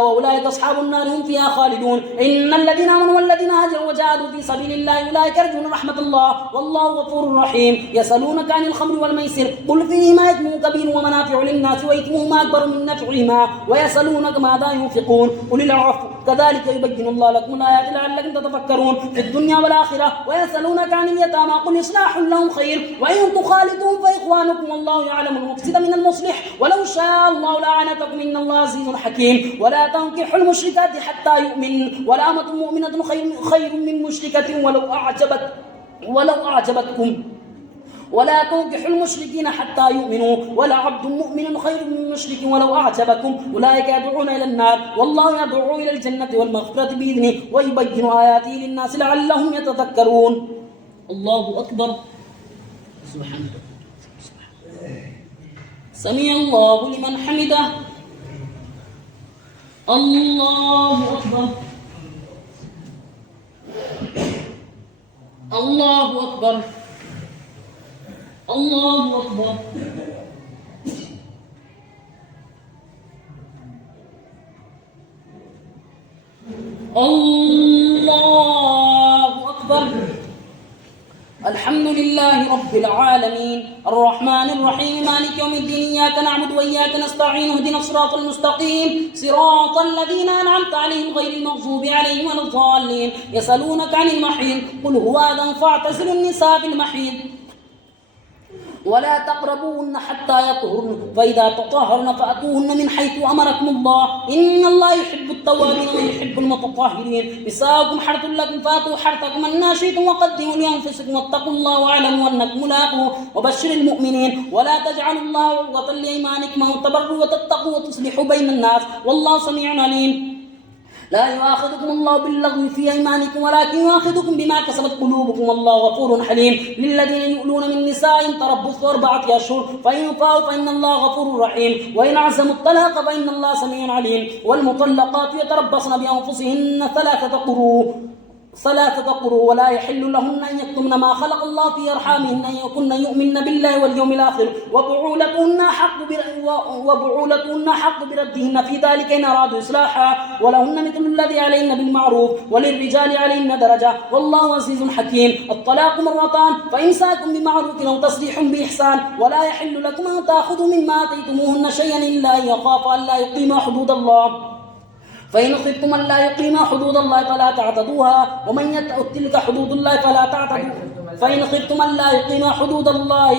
وأولئك أصحاب النار هم فيها خالدون. إن الذين آمنوا والذين هاجروا وجاهدوا في سبيل الله أولئك يرجون رحمة الله والله غفور رحيم. يسألونك عن الخمر والميسر قل فيهما إثم كبير ومنافع للناس وإثمهما أكبر من نفعهما ويسألونك ماذا ينفقون قل العفو كذلك يبين الله لكم الآيات لعلكم تتفكرون في الدنيا والآخرة. ويسألونك عن اليتامى قل إصلاح لهم خير وإن تخالطوهم فإخوانكم والله يعلم المفسد من المصلح ولو شاء الله لأعنتكم إن الله عزيز حكيم. ولا تنكحوا المشركات حتى يؤمن ولا أمة مؤمنة خير من مشركة ولو أعجبتكم ولا تنكحوا المشركين حتى يؤمنوا ولا عبد مؤمن خير من مشرك ولو أعجبكم أولئك يدعون إلى النار والله يدعو إلى الجنة والمغفرة بإذنه ويبين آياته للناس لعلهم يتذكرون. الله أكبر. سبحانه سمع الله لمن حمده. الله أكبر. الله أكبر. الله أكبر. الله أكبر. الحمد لله رب العالمين الرحمن الرحيم مالك يوم الدين إياك نعبد وإياك نستعين اهدنا الصراط المستقيم صراط الذين أنعمت عليهم غير المغضوب عليهم ولا الضالين. يسألونك عن المحيض قل هو أذى فاعتزلوا النساء في المحيض ولا تقربوهن حتى يطهرن فإذا تطهرن فأتوهن من حيث أمركم الله إن الله يحب التوابين ويحب المتطهرين. نساؤكم حرث لكم فأتوا حرثكم أنى شئتم وقدموا لأنفسكم واتقوا الله واعلموا أنكم ملاقوه وبشر المؤمنين. ولا تجعلوا الله عرضة لأيمانكم أن تبروا وتتقوا وتصلحوا بين الناس والله سميع عليم. لا يؤاخذكم الله باللغو في أيمانكم ولكن يؤاخذكم بما كسبت قلوبكم والله غفور حليم. للذين يؤلون من نسائهم تربص 4 أشهر فإن فاءوا فإن الله غفور رحيم وإن عزموا الطلاق فإن الله سميع عليم. والمطلقات يتربصن بأنفسهن 3 قروء ولا يحل لهن أن يكتمن ما خلق الله في أرحامهن أن يكن يؤمن بالله واليوم الآخر وبعولتهن حق بردهن في ذلك إن أرادوا إصلاحا ولهن مثل الذي عليهن بالمعروف وللرجال عليهن درجة والله عزيز حكيم. الطلاق 2 فإمساك بمعروف أو تسريح بإحسان ولا يحل لكم أن تأخذوا مما آتيتموهن شيئا إلا أن يخافا ألا يقيما حدود الله فإن خفتم ألا يقيما حدود الله فلا تعتدوها ومن يتعد تلك حدود الله فلا تعتدوا فإن خفتم ألا يقيما حدود الله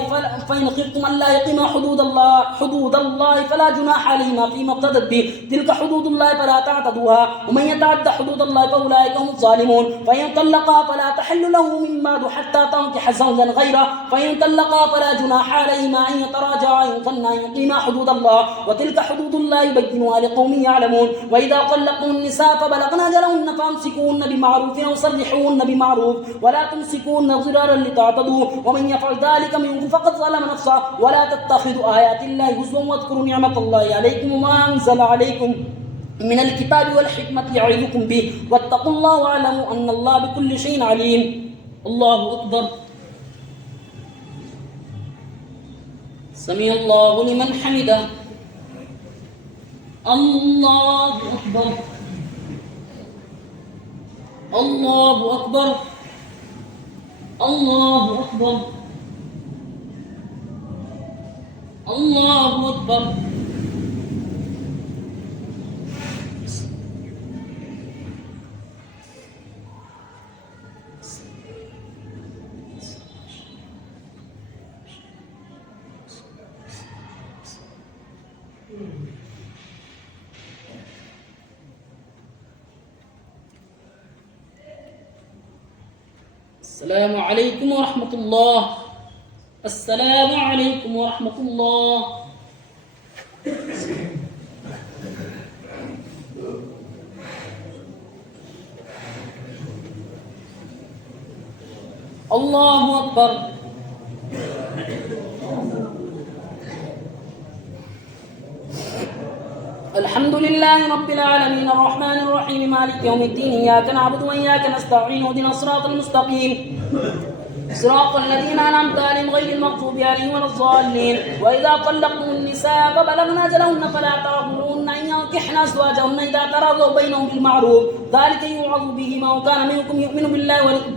فلا جناح عليهما فيما افتدت به تلك حدود الله فلا تعتدوها ومن يتعد حدود الله فأولئك هم الظالمون. فإن طلقا فلا تحل له من بعد حتى تنكح زوجا غيره فإن طلقا فلا جناح عليهما أن يتراجعا إن ظنا أن يقيما حدود الله وتلك حدود الله يبينها لقوم يعلمون. وإذا طلقتم النساء فبلغن أجلهن فامسكوهن بمعروف أو سرحوهن بمعروف ولا تمسكوهن ضرارا لتعتدوا ومن يفعل ذلك منكم فقد ظلم نفسه. ولا تتخذوا آيات الله هزوا واذكروا نعمة الله عليكم وما أنزل عليكم من الكتاب والحكمة يعظكم به واتقوا الله واعلموا أن الله بكل شيء عليم. الله أكبر. سمع الله لمن حمده. الله أكبر. الله أكبر. الله أكبر. الله أكبر. السلام عليكم ورحمة الله. السلام عليكم ورحمة الله. الله أكبر. الحمد لله رب العالمين الرحمن الرحيم مالك يوم الدين إياك نعبد وإياك نستعين اهدنا الصراط المستقيم صراط الذين أنعمت عليهم غير المغضوب عليهم ولا الضالين. وإذا طلقتم النساء فبلغن أجلهن فلا تعضلوهن أن ينكحن أزواجهن إذا تراضوا بينهم بالمعروف ذلك يوعظ به من كان منكم يؤمن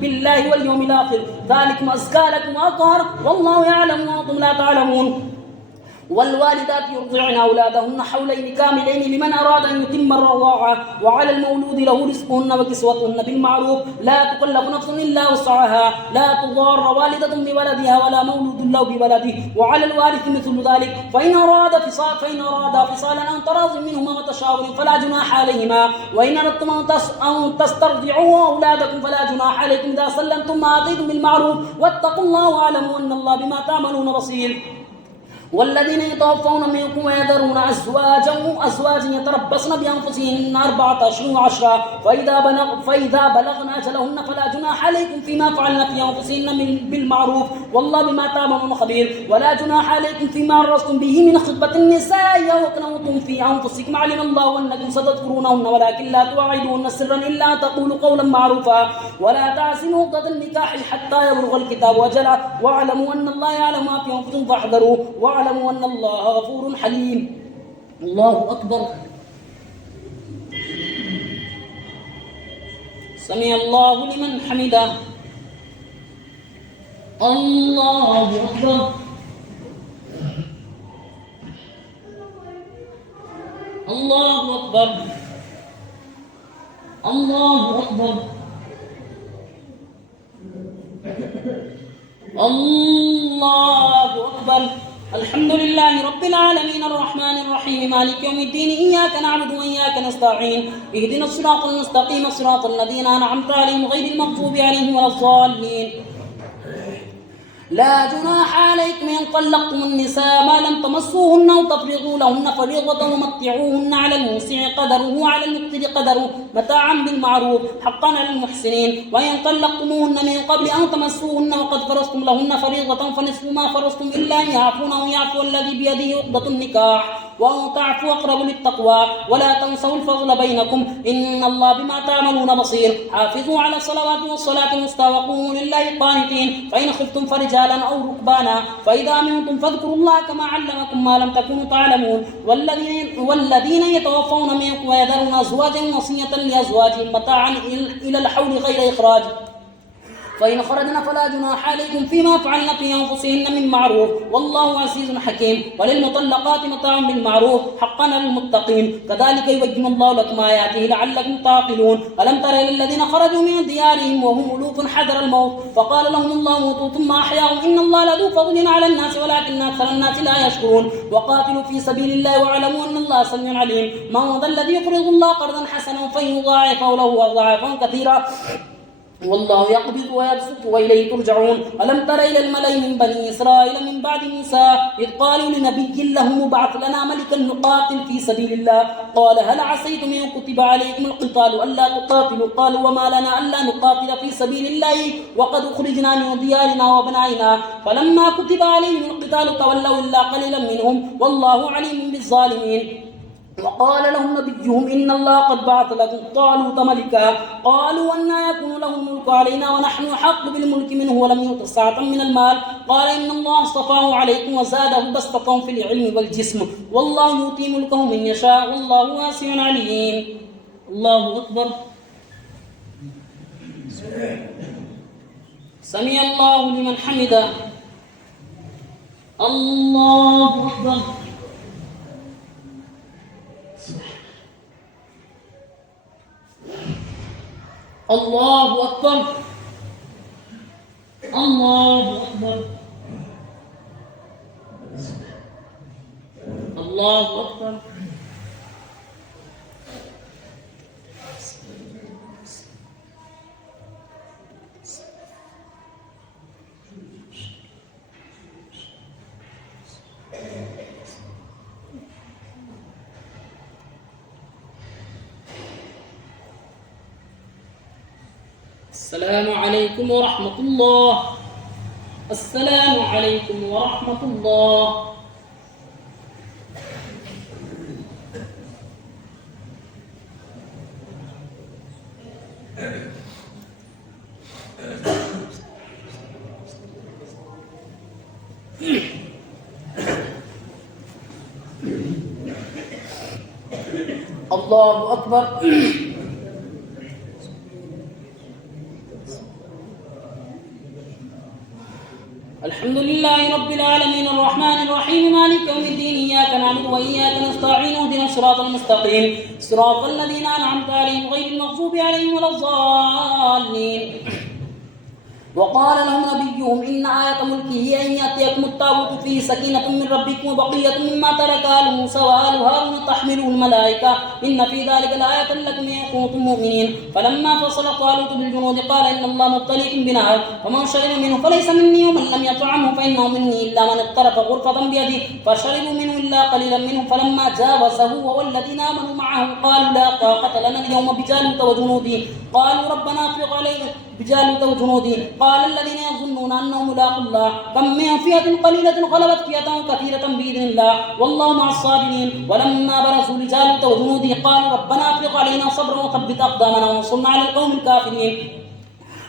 بالله واليوم الآخر ذلكم أزكى لكم وأطهر والله يعلم وأنتم لا تعلمون. والوالدات يرضعن أولادهن حولين كاملين لمن أراد أن يتم الرضاعة وعلى المولود له رزقهن وكسوتهن بالمعروف لا تكلف نفس إلا وسعها لا تضار والدة بولدها ولا مولود له بولده وعلى الوارث مثل ذلك فإن أراد فصالا عن تراض منهما وتشاور فلا جناح عليهما. وإن أردتم أن تسترضعوا أولادكم فلا جناح عليكم إذا سلمتم ما آتيتم بالمعروف واتقوا الله واعلموا أن الله بما تعملون بصير. والذين يتوفون منكم ويذرون أزواجا يتربصن بأنفسهن 4 أشهر وعشرا فإذا بلغن أجلهن فلا جناح عليكم فيما فعلن في أنفسهن بالمعروف والله بما تعملون خبير. ولا جناح عليكم فيما عرضتم به من خطبة النساء أو أكنتم في أنفسكم علم الله أنكم ستذكرونهن ولكن لا تواعدوهن سرا إلا تقولوا قولا معروفا ولا تعزموا عقدة النكاح حتى يبلغ الكتاب أجله واعلموا أن الله يعلم ما في أنفسكم فاحذروه واعلموا أن الله غفور حليم. الله أكبر. سمع الله لمن حمده. الله أكبر. الله أكبر. الله أكبر. الله أكبر. الحمد لله رب العالمين الرحمن الرحيم مالك يوم الدين إياك نعبد وإياك نستعين اهدنا الصراط المستقيم صراط الذين أنعمت عليهم غير المغضوب عليهم ولا الضالين. لا جناح عليكم إن طلقتم النساء ما لم تمسوهن أو تفرضوا لهن فريضة ومتعوهن على الموسع قدره وعلى المقتدر قدره متاعا بالمعروف حقا على المحسنين. وإن طلقتموهن من قبل أن تمسوهن وقد فرضتم لهن فريضة فنصف ما فرضتم إلا أن يعفون أو يعفو الذي بيده عقدة النكاح وأن تعفوا أقرب للتقوى ولا تنسوا الفضل بينكم إن الله بما تعملون بصير. حافظوا على الصلوات والصلاة الوسطى وقوموا لله قانتين. فإن خفتم فرجالا أو ركبانا فإذا أمنتم فاذكروا الله كما علمكم ما لم تكونوا تعلمون. والذين يتوفون منكم ويذرون أزواجا وصية لأزواجهم متاعا إلى الحول غير إخراج فإن خرجنا فلا جناح عليكم فيما فعلن في أنفسهن من معروف والله عزيز حكيم. وللمطلقات متاع بالمعروف حقا على المتقين كذلك يبين الله لكم آياته لعلكم تعقلون. ألم تر إلى الذين خرجوا من ديارهم وهم ألوف حذر الموت فقال لهم الله موتوا ثم أحياهم إن الله لذو فضل على الناس ولكن أكثر الناس لا يشكرون. وقاتلوا في سبيل الله واعلموا أن الله سميع عليم. من ذا الذي يقرض الله قرضا حسنا فيضاعفه له أضعافا كثيرا والله يقبض ويبسط وإليه ترجعون. ألم تر إلى الملأ من بني إسرائيل من بعد موسى إذ قالوا لنبي له ابعث لنا ملكا نقاتل في سبيل الله قال هل عسيتم إن كتب عليكم القتال ألا تقاتلوا قالوا وما لنا ألا نقاتل في سبيل الله وقد أخرجنا من ديارنا وأبنائنا فلما كتب عليهم القتال تولوا إلا قليلا منهم والله عليم بالظالمين. وقال لهم نبيهم إن الله قد بعث لكم طالوت ملكا قالوا أنى يكون له الملك علينا ونحن أحق بالملك منه ولم يؤت سعة من المال قال إن الله اصطفاه عليكم وزاده بسطة في العلم والجسم والله يؤتي ملكه من يشاء والله واسع عليم. الله أكبر. سمع الله لمن حمده. الله أكبر. الله أكبر. الله أكبر. الله أكبر. السلام عليكم ورحمة الله. السلام عليكم ورحمة الله. الله أكبر. الحمد لله رب العالمين الرحمن الرحيم مالك يوم الدين إياك نعبد وإياك نستعين اهدنا الصراط المستقيم صراط الذين أنعمت عليهم غير المغضوب عليهم ولا الضالين. وقال لهم نبيهم إن آية ملكه أن يأتيكم التابوت فيه سكينة من ربكم وبقية مما ترك آل موسى وآل هارون تحمله الملائكة إن في ذلك لآية لكم إن كنتم مؤمنين. فلما فصل طالوت بالجنود قال إن الله مبتليكم بنهر فمن شرب منه فليس مني ومن لم يطعمه فإنه مني إلا من اقترف غرفة بيده فشربوا منه إلا قليلا منهم. فلما جاوزه هو والذين آمنوا معه قالوا لا طاقة لنا اليوم بجالوت وجنوده قالوا ربنا افرغ علينا بجالوت وجنوده. قال الذين يظنون أنهم ملاقوا الله كم من فئة قليلة غلبت فئة كثيرة بإذن الله والله مع الصابرين. ولما برزوا لجالوت وجنوده قالوا ربنا افرغ علينا صبرا وثبت أقدامنا وانصرنا على القوم الكافرين.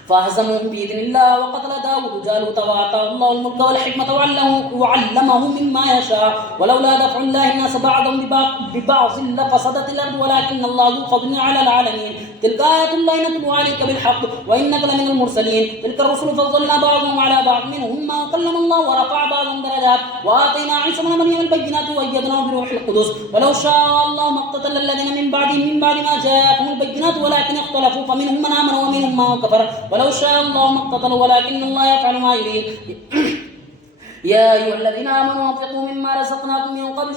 فهزموهم بإذن الله وقتل داود جالوت وآتاه الله الملك والحكمة وعلمه مما يشاء ولولا دفع الله الناس بعضهم ببعض لفسدت الأرض ولكن الله ذو فضل على العالمين. تلك آيات الله نتلو عليك بالحق وإنك لمن المرسلين. تلك الرسل فضلنا بعضهم على بعض منهم ما كلم الله ورفع بعضهم درجات وآتينا عيسى ابن مريم البينات وأيدناه بروح القدس ولو شاء الله ما اقتتل الذين من بعدهم من بعد ما جاءتهم البينات ولكن اختلفوا فمنهم من آمن ومنهم من كفر ولو شاء الله ما اقتتلوا ولكن الله يفعل ما يريد. يا أيها الذين آمنوا أنفقوا مما رزقناكم من قبل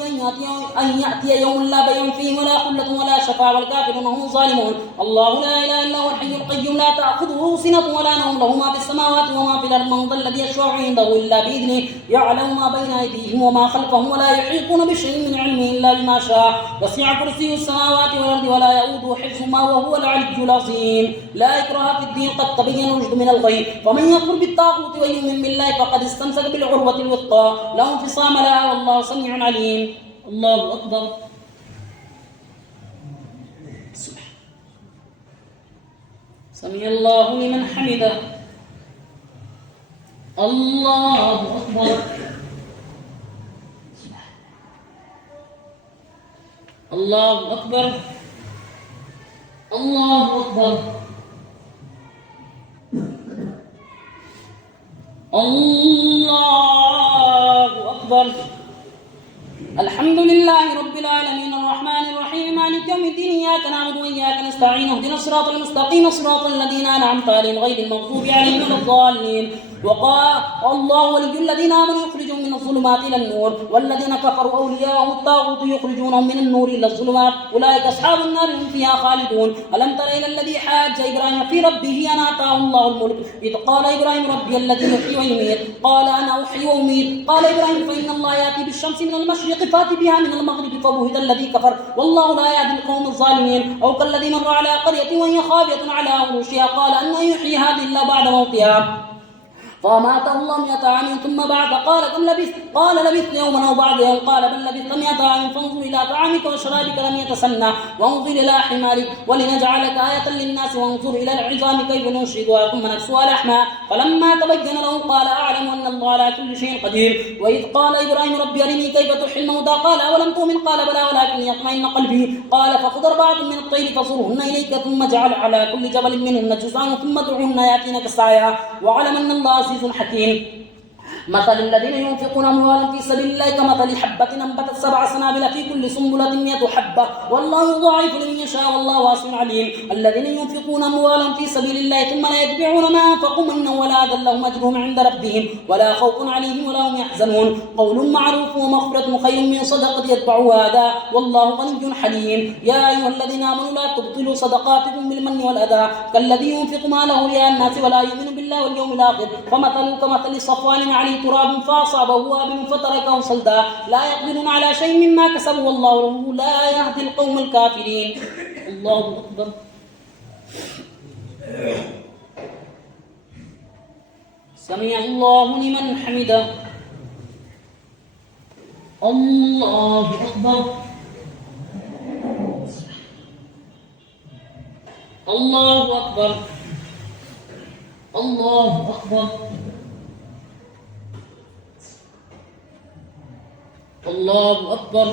أن يأتي يوم لا بيع فيه ولا خلة ولا شفاعة والكافرون هم الظالمون. الله لا إله إلا هو الحي القيوم لا تأخذه سنة ولا نوم له ما في السماوات وما في الأرض من ذا الذي يشفع عنده إلا بإذنه يعلم ما بين أيديهم وما خلفهم ولا يحيطون بشيء من علمه إلا بما شاء وسع كرسيه السماوات والأرض ولا يؤوده حفظهما وهو العلي العظيم. لا إكراه في الدين قد تبين الرشد من الغي فمن يكفر بالطاغوت ويؤمن بالله فقد استمسك بالعروة الوثقى لا انفصام لها والله سميع عليم. الله أكبر. سمع الله لمن حمده. الله أكبر. الله أكبر. الله أكبر. الله أكبر. الحمد لله رب العالمين الرحمن الرحيم مالك يوم الدين إياك نعبد وإياك نستعين اهدنا الصراط المستقيم صراط الذين أنعمت عليهم غير المغضوب عليهم ولا الضالين. وقال الله ولي الذين آمنوا يخرجهم من الظلمات إلى النور والذين كفروا أولياءهم الطاغوت يخرجونهم من النور إلى الظلمات أولئك أصحاب النار هم فيها خالدون. ألم تر إلى الذي حاج إبراهيم في ربه أن آتاه الله الملك إذ قال إبراهيم ربي الذي يحيي ويميت قال أنا أحيي وأميت قال إبراهيم فإن الله يأتي بالشمس من المشرق فات بها من المغرب فبهت الذي كفر والله لا يهدي القوم الظالمين. أو كالذي مر على قرية وهي خاوية على عروشها قال أن يحيي هذه إلا بعد موتها فمات الله 100 عام ثم بعد قال كم لبثت قال لبثت يوما أو بعد يوم قال بل لبثت 100 عام فانظر إلى طعامك وشرابك لم يتسنى وانظر إلى حمارك ولنجعلك آية للناس وانظر إلى العظام كيف ننشدها ثم نكسوها لحما فلما تبين له قال أعلم أن الله على كل شيء قدير. وإذ قال إبراهيم ربي أرني كيف تحيي الموتى قال أولم تؤمن قال بلى ولكن يطمئن قلبي قال فخذ 4 من الطير فصرهن إليك ثم اجعل على كل جبل منهن جزءا ثم ادعهن يأتينك سعيا واعلم أن الله عزيز حكيم. مثل الذين ينفقون أموالا في سبيل الله كمثل حبة أنبتت 7 سنابل في كل سنبلة 100 حبة والله يضاعف لمن يشاء والله واسع عليم. الذين ينفقون أموالا في سبيل الله ثم لا يتبعون ما أنفقوا منا ولا أذى لهم أجرهم عند ربهم ولا خوف عليهم ولا هم يحزنون. قول معروف ومغفرة خير من صدقة يتبعها أذى والله غني حليم. يا أيها الذين آمنوا لا تبطلوا صدقاتكم بالمن والأذى كالذي ينفق ماله رئاء الناس ولا يؤمن بالله واليوم الآخر فمثله كمثل صفوان عليه تراب فأصابه وابل فتركه صلدا لا يقدرون على شيء مما كسبوا والله لا يهدي القوم الكافرين. الله أكبر. سمع الله لمن حمده. الله أكبر. الله أكبر. الله أكبر. الله أكبر.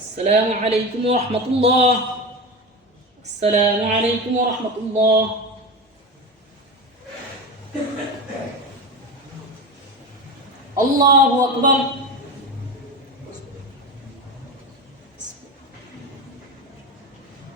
السلام عليكم ورحمة الله. السلام عليكم ورحمة الله. الله أكبر.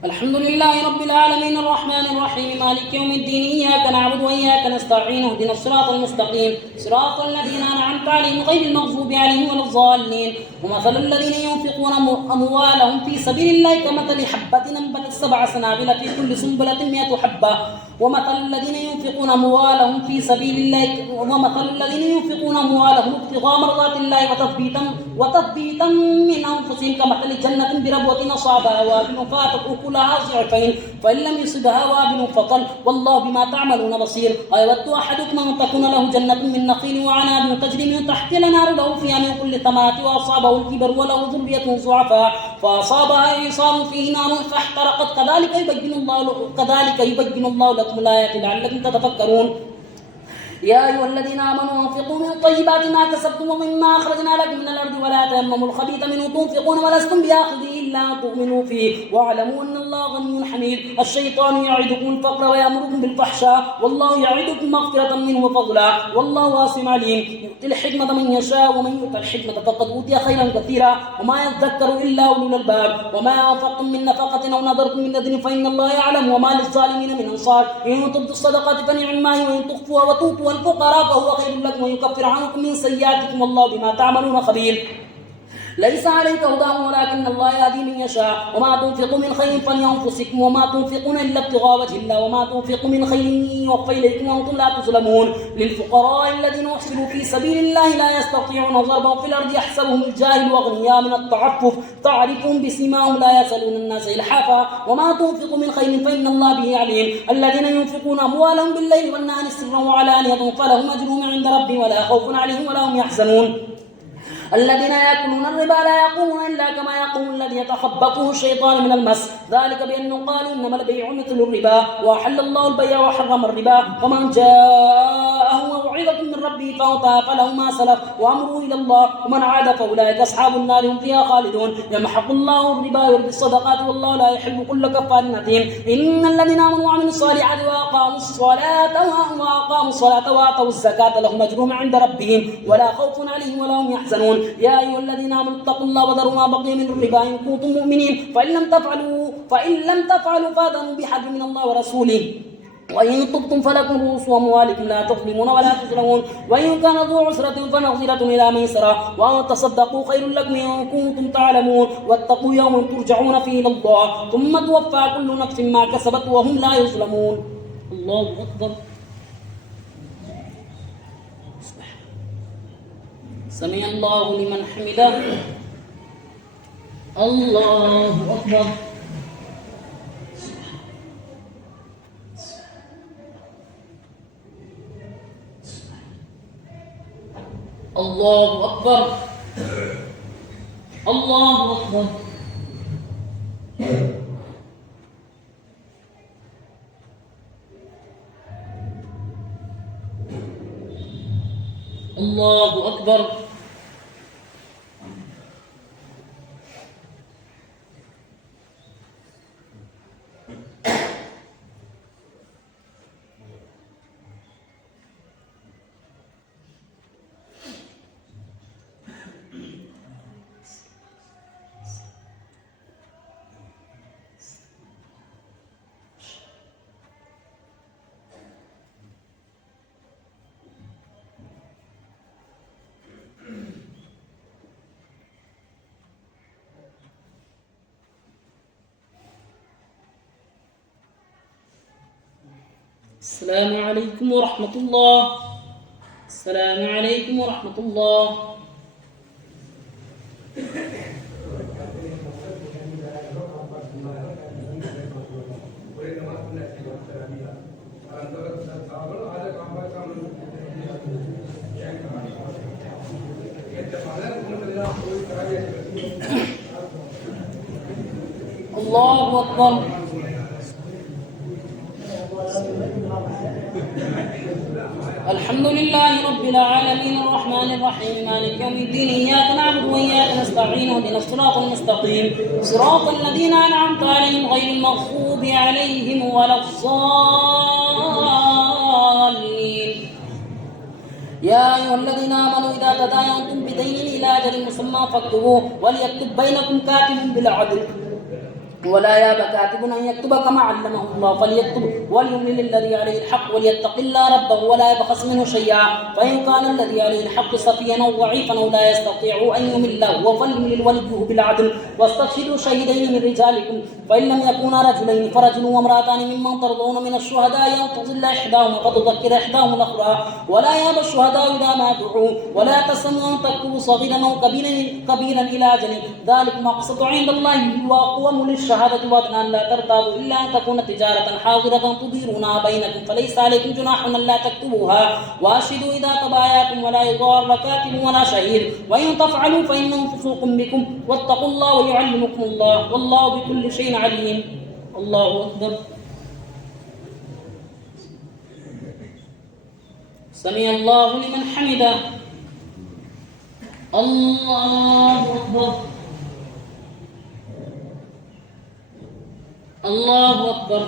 الحمد لله رب العالمين الرحمن الرحيم مالك يوم الدين إياك نعبد وإياك نستعين اهدنا الصراط المستقيم صراط الذين أنعمت عليهم غير المغضوب عليهم ولا الضالين. ومثل الذين ينفقون أموالهم في سبيل الله كمثل حبة أنبتت 7 سنابل في كل سنبلة 100 حبة. ومثل الذين ينفقون أموالهم في سبيل الله ابتغاء مرضات الله وتثبيتا من أنفسهم كمثل جنة بربوة أصابها وابل فاتت أكلها ضعفين فإن لم يصبها وابل فطل والله بما تعملون بصير. أيود أحدكم أن تكون له جنة من نخيل وعناب تجري من تحتها الأنهار له فيها من كل ثمرات وأصابه الكبر وله ذرية ضعفاء فأصابها إعصار فيه نار فاحترقت كذلك يبين الله لكم الآيات لعلكم تتفكرون. يا أيها الذين آمنوا انفقوا من طيبات ما كسبتم ومما أخرجنا لكم من الأرض ولا تيمموا الخبيث منه تنفقون ولستم بآخذه إلا أن تؤمنوا فيه واعلموا أن الله غني حميد. الشيطان يعدكم الفقر ويأمركم بالفحشاء والله يعدكم مغفرة منه وفضلا والله واسع عليم. يؤتي الحكمة من يشاء ومن يؤت الحكمة فقد أوتي خيرا كثيرا وما يذكر إلا أولو الألباب. وما أنفقتم من نفقة أو نذرتم من نذر فإن الله يعلم وما للظالمين من أنصار. إن تبدوا الصدقات فنعما هي وإن تخفوها وتؤتوا الفقراء فهو خير لكم ويكفر عنكم من سيئاتكم والله بما تعملون خبير. ليس عليك هداهم ولكن الله يهدي من يشاء. وما تنفقوا من خير فلأنفسكم وما تنفقون إلا ابتغاء وجه الله وما تنفقوا من خير يوفى إليكم وأنتم لا تظلمون. للفقراء الذين أحصروا في سبيل الله لا يستطيعون ضربا في الأرض يحسبهم الجاهل أغنياء من التعفف تعرفهم بسيماهم لا يسألون الناس إلحافا. وما تنفقوا من خير فإن الله به عليم. الذين ينفقون أموالهم بالليل والنهار سرا وعلانية فلهم أجرهم عند ربهم ولا خوف عليهم ولا هم يحزنون. الذين يأكلون الربا لا يقومون إلا كما يقوم الذي يتخبطه الشيطان من المس ذلك بأنه قالوا إنما البيع مثل الربا وأحل الله البيع وحرم الربا. ومن جاءه موعظة من ربه فانتهى فله ما سلف وأمره إلى الله ومن عاد فأولئك أصحاب النار هم فيها خالدون. يمحق الله الربا ويربي الصدقات والله لا يحب كل كفار أثيم. إن الذين آمنوا وعملوا الصالحات وأقاموا الصلاة وآتوا الزكاة لهم أجرهم عند ربهم ولا خوف عليهم ولا هم يحزنون. يا أيها الذين آمنوا اتقوا الله وذروا ما بقي من الربا إن كنتم مؤمنين فإن لم تفعلوا فآذنوا بحرب من الله ورسوله وإن تبتم فلكم رؤوس أموالكم لا تظلمون ولا تظلمون. وإن كان ذو عسرة فنظرة إلى ميسرة وأن تصدقوا خير لكم إن كنتم تعلمون. واتقوا يوما ترجعون فيه إلى الله ثم توفى كل نفس ما كسبت وهم لا يظلمون. الله أكبر. سمع الله لمن حمده. الله أكبر. الله أكبر. الله أكبر. الله أكبر. السلام عليكم ورحمة الله. السلام عليكم ورحمة الله. الله أكبر. الحمد لله رب العالمين الرحمن الرحيم مالك يوم الدين إياك نعبد وإياك نستعين اهدنا الصراط المستقيم صراط الذين أنعمت عليهم غير المغضوب عليهم ولا الضالين. يا أيها الذين آمنوا إذا تداينتم بدين إلى أجل مسمى فاكتبوه وليكتب بينكم كاتب بالعدل ولا ياب كاتب أن يكتب كما علمه الله فليكتب وليملل الذي عليه الحق وليتق الله ربه ولا يبخس منه شيئا فإن كان الذي عليه الحق سفيا أو ضعيفا أو لا يستطيع أن يمل هو فليملل وليه بالعدل واستشهدوا شهيدين من رجالكم فإن لم يكونا رجلين فرجل وامرأتان ممن ترضون من الشهداء أن تضل إحداهما فتذكر إحداهما الأخرى ولا ياب الشهداء إذا ما دعوا ولا تسموا أن تكتبوا صغيرا أو كبيرا إلى أجل ذلك مقصد عند الله وأقوم للشهادة وأدنى أن لا ترتابوا إلا أن تكون تجارة حاضرة تديرونها بينكم فليس عليكم جناح أن لا تكتبوها وأشهدوا إذا تبايعتم ولا يضار كاتب ولا شهيد وإن تفعلوا فإنه فسوق بكم واتقوا الله ويعلمكم الله والله بكل شيء عليم. الله أكبر. سمع الله لمن حمده. الله أكبر. الله أكبر.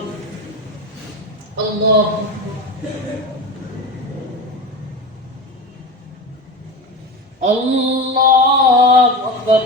الله الله أكبر.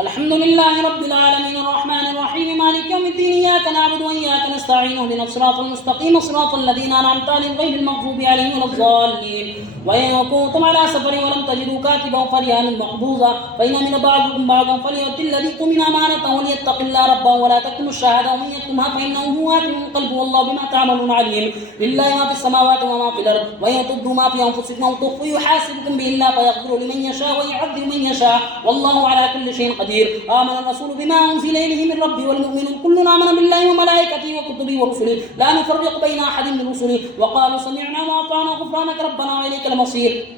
الحمد لله رب العالمين الرحمن الرحيم مالك يوم الدين إياك نعبد وإياك نستعين اهدنا الصراط المستقيم صراط الذين أنعمت عليهم غير المغضوب عليهم ولا الضالين. وإن كنتم على سفر ولم تجدوا كاتبا فرهان مقبوضا فإن من بعضكم بعضا فليؤت الذي اؤتمن أمانته وليتق الله ربه ولا تكتموا الشهادة ومن يكتمها فإنه هو آثم قلبه والله بما تعملون عليم. لله ما في السماوات وما في الأرض وإن تبدوا ما في أنفسكم أو تخفوا يحاسبكم به الله فيغفر لمن يشاء ويعذب من يشاء والله على كل شيء قدير. آمن الرسول بما أنزل إليه من ربه والمؤمنون كلنا آمن بالله وملائكته وكتبه ورسله لا نفرق بين أحد من رسله وقالوا سمعنا وأطعنا غفرانك ربنا وإليك المصير.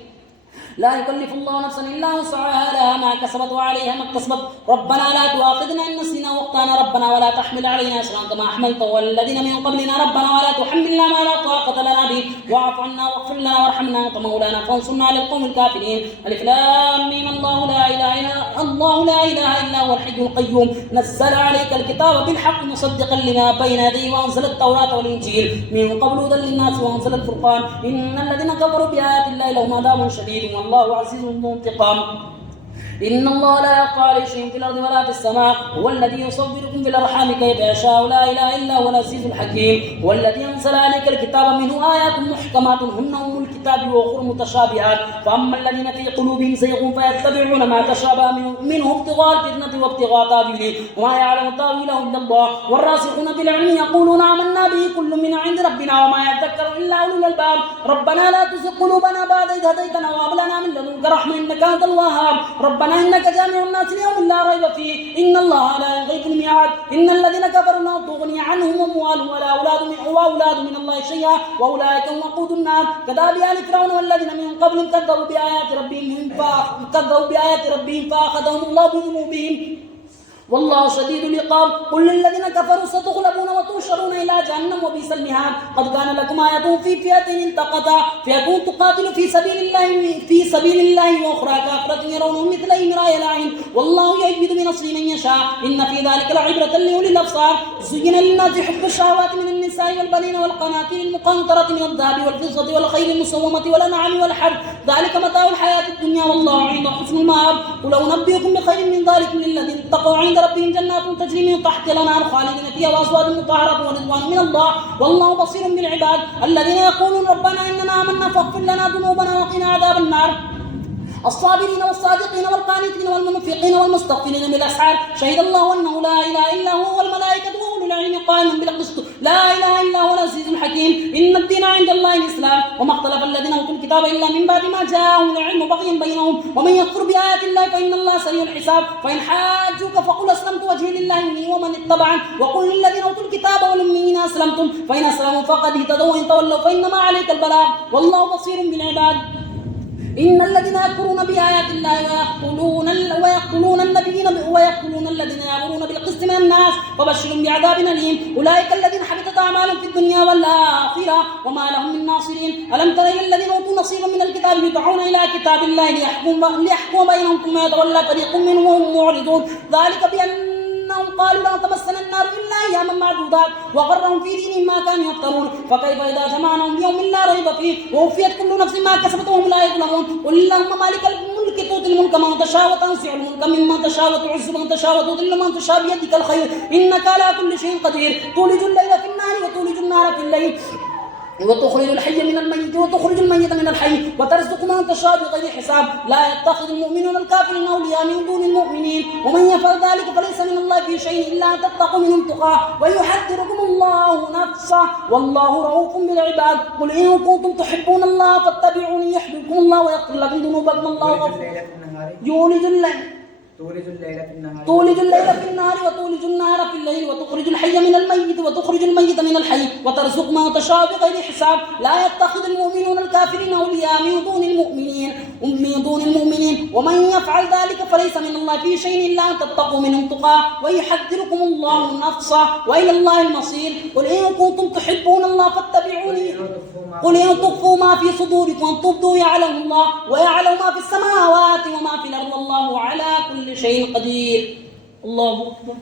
لا يكلف الله نفسا إلا وسعها لها ما كسبت وعليها ما اكتسبت ربنا لا تؤاخذنا إن نسينا واخطأنا ربنا ولا تحمل علينا إصرا كما حملته والذين من قبلنا ربنا ولا تحملنا ما لا طاقة لنا به واعف عنا واغفر لنا وارحمنا أنت مولانا فانصرنا على القوم الكافرين. ألف لام ميم الله لا إله إلا هو الحي القيوم نزل عليك الكتاب بالحق مصدقا لما بين يديه وأنزل التوراة والإنجيل من قبل هدى للناس وأنزل الفرقان إن الذين كفروا بآيات الله لهم عذاب شديد والله عزيز ذو انتقام. إن الله لا يخفى عليه شيء في الأرض ولا في السماء هو الذي يصوركم في الأرحام كيف يشاء لا إله إلا هو العزيز الحكيم. والذي أنزل عليك الكتاب منه آيات محكمات هن أم الكتاب وأخر متشابهات فأما الذين في قلوبهم زيغ فيتبعون ما تشابه منه ابتغاء الفتنة وابتغاء تأويله وما يعلم تأويله إلا الله والراسخون في العلم يقولون آمنا به كل من عند ربنا وما يذكر إلا أولو الألباب. ربنا لا تزغ قلوبنا بعد إذ هديتنا وهب لنا من لدنك رحمة إنك أنت الوهاب. ربنا إنك جامع الناس ليوم لا ريب فيه إن الله لا يخلف الميعاد. إن الذين كفروا لا تغني عنهم أموالهم ولا أولاد من الله شيئا وأولئك هم وقود النار كداب آل فرعون والذين من قبلهم كذبوا بآيات ربهم فأخذهم الله بذنوبهم والله شديد العقاب. قل للذين كفروا ستغلبون وتحشرون إلى جهنم وبئس المهاد. قد كان لكم آية في فئتين التقتا فئة تقاتل في سبيل الله وأخرى كافرة يرونهم مثلهم رأي العين والله يؤيد بنصره من يشاء إن في ذلك لعبرة لأولي الأبصار. زين للناس حب الشهوات من النساء والبنين والقناطير المقنطرة من الذهب والفضة والخيل المسومة والأنعام والحرث ذلك متاع الحياة الدنيا والله عنده حسن المآب. قل أنبئكم بخير من ذلك للذين اتقوا عند ربهم جنات تجري من تحتها الأنهار خالدين فيها وأزواج مطهرة ورضوان من الله والله بصير بالعباد. الذين يقولون ربنا إننا آمنا فاغفر لنا ذنوبنا وقنا عذاب النار. الصابرين والصادقين والقانتين والمنفقين والمستغفرين بالأسحار شهد الله أنه لا إله إلا هو والملائكة وأولو العلم قائما بالقسط لا إله إلا هو العزيز الحكيم إن الدين عند الله الإسلام وما اختلف الذين أوتوا الكتاب إلا من بعد ما جاءهم العلم بغيا بينهم ومن يكفر بآيات الله فإن الله سريع الحساب فإن حاجوك فقل أسلمت وجهي لله ومن اتبعني وقل للذين أوتوا الكتاب والأميين أسلمتم فإن أسلموا فقد اهتدوا وإن تولوا فإنما عليك البلاغ والله بصير بالعباد إن الذين يكفرون بآيات الله ويقتلون النبيين ويقتلون الذين يأمرون بالقسط من الناس فبشرهم بعذاب أليم أولئك الذين حبطت أعمالهم في الدنيا والآخرة وما لهم من ناصرين ألم تر إلى الذين أوتوا نصيبا من الكتاب يدعون إلى كتاب الله ليحكم بينهم ثم يتولى فريق منهم وهم معرضون ذلك بأنهم قالوا لا تمسنا النار إلا أياما معدودات وغرهم في دينهم ما كانوا يفترون فكيف إذا جمعناهم ليوم لا ريب فيه ووفيت كل نفس ما كسبت وهم لا يظلمون قل اللهم مالك الملك تؤتي الملك من تشاء وتنزع الملك ممن تشاء وتعز من تشاء وتذل من تشاء بيدك الخير إنك على كل شيء قدير تولج الليل في النهار وتولج النهار في الليل وتخرج الحي من الميت وتخرج الميت من الحي وترزق من تشاء بغير حساب لا يتخذ المؤمنون الكافرين أولياء من دون المؤمنين ومن يفعل ذلك فليس من الله في شيء إلا أن تتقوا منهم تقاه ويحذركم الله نفسه والله رؤوف بالعباد قل إن كنتم تحبون الله فاتبعوني يحببكم الله ويغفر لكم ذنوبكم الله يولج الليل تولج الليل في النهار وتولج النهار في الليل وتخرج الحي من الميت وتخرج الميت من الحي وترزق ما تشاء بغير حساب لا يتخذ المؤمنون الكافرين أولياء من دون المؤمنين ومن يفعل ذلك فليس من الله في شيء إلا أن تتقوا منهم تقاه ويحذركم الله نفسه وإلى الله المصير قل إن كنتم تحبون الله فاتبعوني قل إن تخفوا ما في صدوركم تبدوا يعلم الله ويعلم ما في السماوات وما في الأرض والله على كل شيء قدير الله أكبر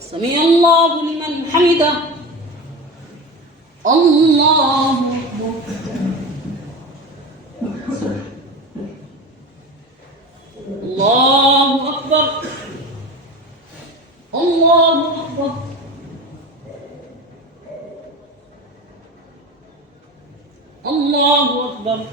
سمع الله لمن حمده الله أكبر الله أكبر الله أكبر الله أكبر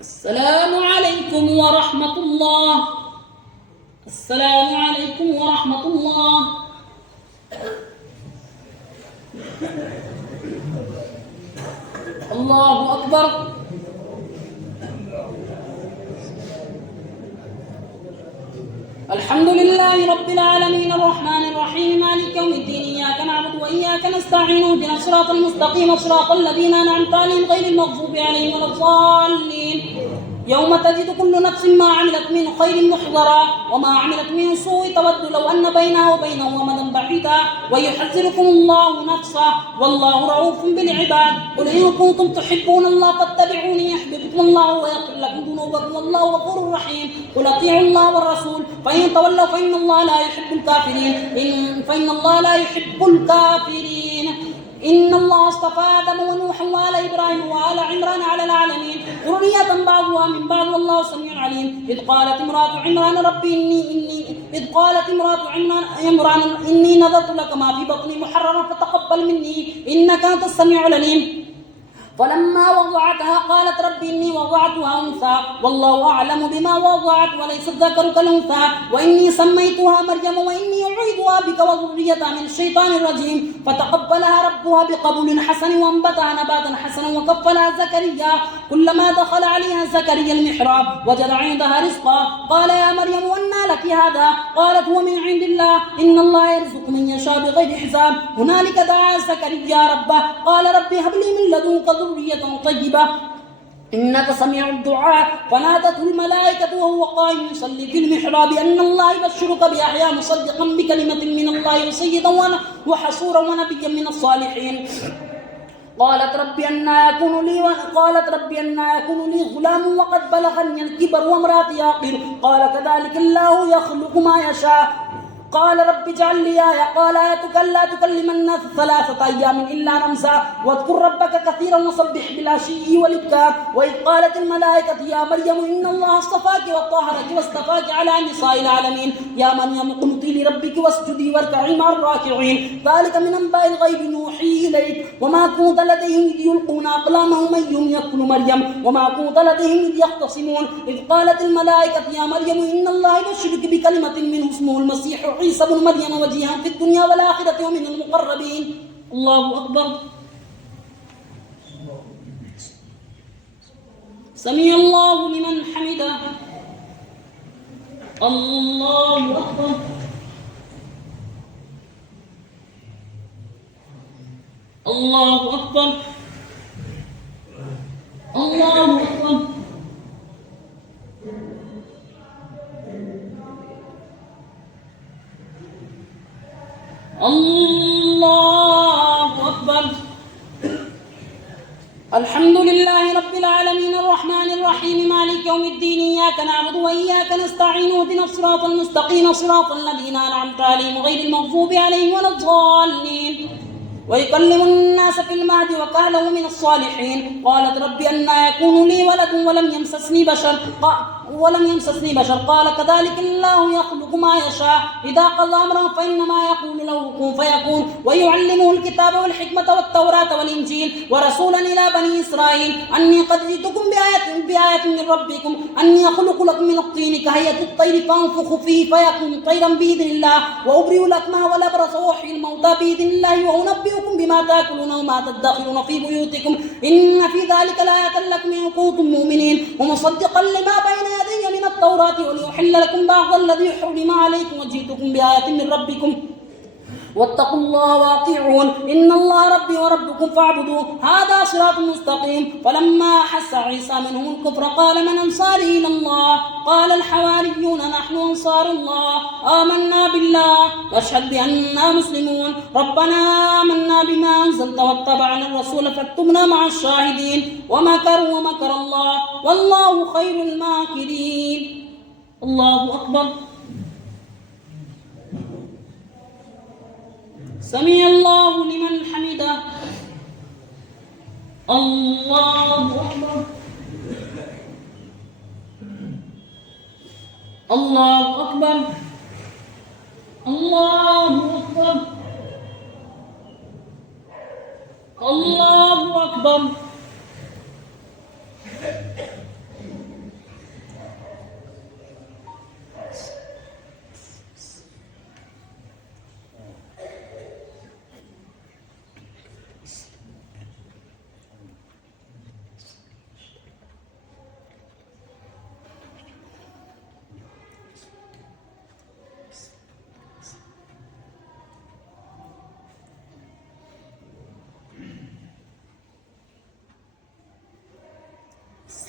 السلام عليكم ورحمة الله السلام عليكم ورحمة الله الله أكبر الحمد لله رب العالمين الرحمن الرحيم مالك يوم الدين إياك نعبد وإياك نستعين اهدنا الصراط المستقيم صراط الذين أنعمت عليهم غير المغضوب عليهم ولا الضالين يوم تجد كل نفس ما عملت من خير محضرا وما عملت من سوء تود لو أن بينها وبينه أمدا بعيدا ويحذركم الله نفسه والله رؤوف بالعباد قل إن كنتم تحبون الله فاتبعوني يحببكم الله ويغفر لكم ذنوبكم والله غفور رحيم قل أطيعوا الله والرسول فإن تولوا فإن الله لا يحب الكافرين فإن الله لا يحب الكافرين إن الله اصطفى آدم ونوحا وآل إبراهيم وآل عمران على العالمين ذرية بعضها من بعض والله سميع عليم إذ قالت امرأة عمران ربي إني نذرت لك ما في بطني محررا فتقبل مني إنك أنت السميع العليم فلما وضعتها قالت ربي إني وضعتها أنثى والله أعلم بما وضعت وليس الذكر كالأنثى وإني سميتها مريم وإني أعيدها بك وذريتها من الشيطان الرجيم فتقبلها ربها بقبول حسن وأنبتها نباتا حسنا وكفلها زكريا كلما دخل عليها زكريا المحراب وجد عندها رزقا قال يا مريم أنى لك هذا قالت هو من عند الله إن الله يرزق من يشاء بغير حساب هنالك دعا زكريا ربه قال ربي هب لي من لدنك ذرية طيبة إنك سميع الدعاء فنادته الملائكة وهو قائم يصلي في المحراب أن الله يبشرك بيحيى مصدقا بكلمة من الله وسيدا وحصورا ونبيا من الصالحين قالت ربي أنى يكون لي غلام وقد بلغني الكبر وامرأتي عاقر قال كذلك الله يخلق ما يشاء قال رب اجعل لي آية قال آيتك ألا تكلم الناس 3 أيام إلا رمزا واذكر ربك كثيرا وسبح بالعشي والإبكار وإذ قالت الملائكة يا مريم إن الله اصطفاك وطهرك واصطفاك على نساء العالمين يا مريم اقنتي لربك واسجدي واركعي مع الراكعين ذلك من أنباء الغيب نوحيه إليك وما كنت لديهم إذ يلقون أقلامهم أيهم يقتل مريم وما كنت لديهم إذ يختصمون إذ قالت الملائكة يا مريم إن الله يبشرك بكلمة منه اسمه المسيح عيسى بن مريم وجيها في الدنيا والآخرة ومن المقربين. الله أكبر. سمع الله لمن حمده. الله أكبر. الله أكبر. الله أكبر. الله أكبر. الحمد لله رب العالمين الرحمن الرحيم مالك يوم الدين إياك نعبد وإياك نستعين اهدنا الصراط المستقيم صراط الذين أنعمت عليهم غير المغضوب عليهم ولا الضالين. ويكلم الناس في المهد وكهلا من الصالحين. قالت رب أنى يكون لي ولد ولم يمسسني بشر قال كذلك الله يخلق ما يشاء إذا قضى أمرا فإنما يقول له كن فيكون. ويعلمه الكتاب والحكمة والتوراة والإنجيل ورسولا إلى بني إسرائيل أني قد جئتكم بآية من ربكم أني أخلق لكم من الطين كهيئة الطير فأنفخ فيه فيكون طيرا بإذن الله وأبرئ الأكمه والأبرص وأحيي الموتى بإذن الله وأنبئكم بما تأكلون وما تدخرون في بيوتكم إن في ذلك لآية لكم إن كنتم مؤمنين ومصدقا لما بين يدي من التوراة وليحل لكم بعض الذي حرم عليكم وجئتكم بآية من ربكم واتقوا الله واطيعون إن الله ربي وربكم فاعبدوه هذا صراط مستقيم. فلما أحس عيسى منهم الكفر قال من أنصاري إلى الله قال الحواريون نحن أنصار الله آمنا بالله واشهد بأننا مسلمون ربنا آمنا بما أنزلت واتبعنا الرسول فاكتبنا مع الشاهدين ومكروا ومكر الله والله خير الماكرين. الله أكبر. سمع الله لمن حمده. الله أكبر. الله أكبر. الله أكبر. الله أكبر.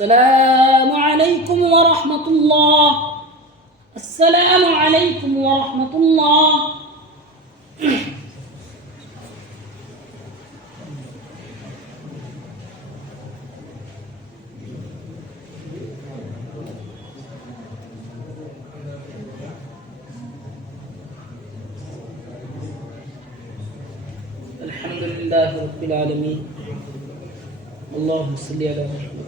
السلام عليكم ورحمة الله. السلام عليكم ورحمة الله. الحمد لله رب العالمين. اللهم صل على محمد.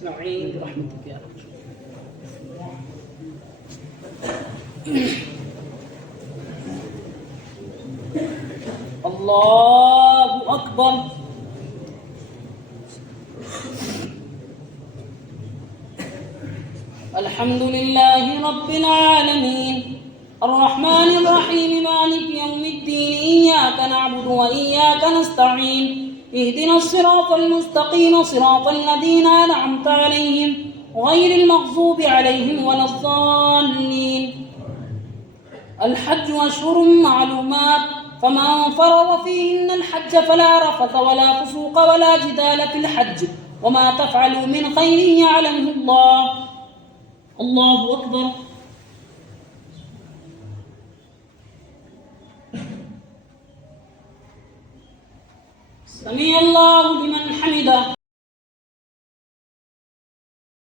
اسمعين برحمتك يا رب. الله أكبر. الحمد لله رب العالمين الرحمن الرحيم مالك يوم الدين إياك نعبد وإياك نستعين اهدنا الصراط المستقيم صراط الذين أنعمت عليهم غير المغضوب عليهم ولا الضالين. الحج أشهر معلومات فمن فرض فيهن الحج فلا رفث ولا فسوق ولا جدال في الحج وما تفعلوا من خير يعلمه الله. الله أكبر. سمع الله لمن حمده.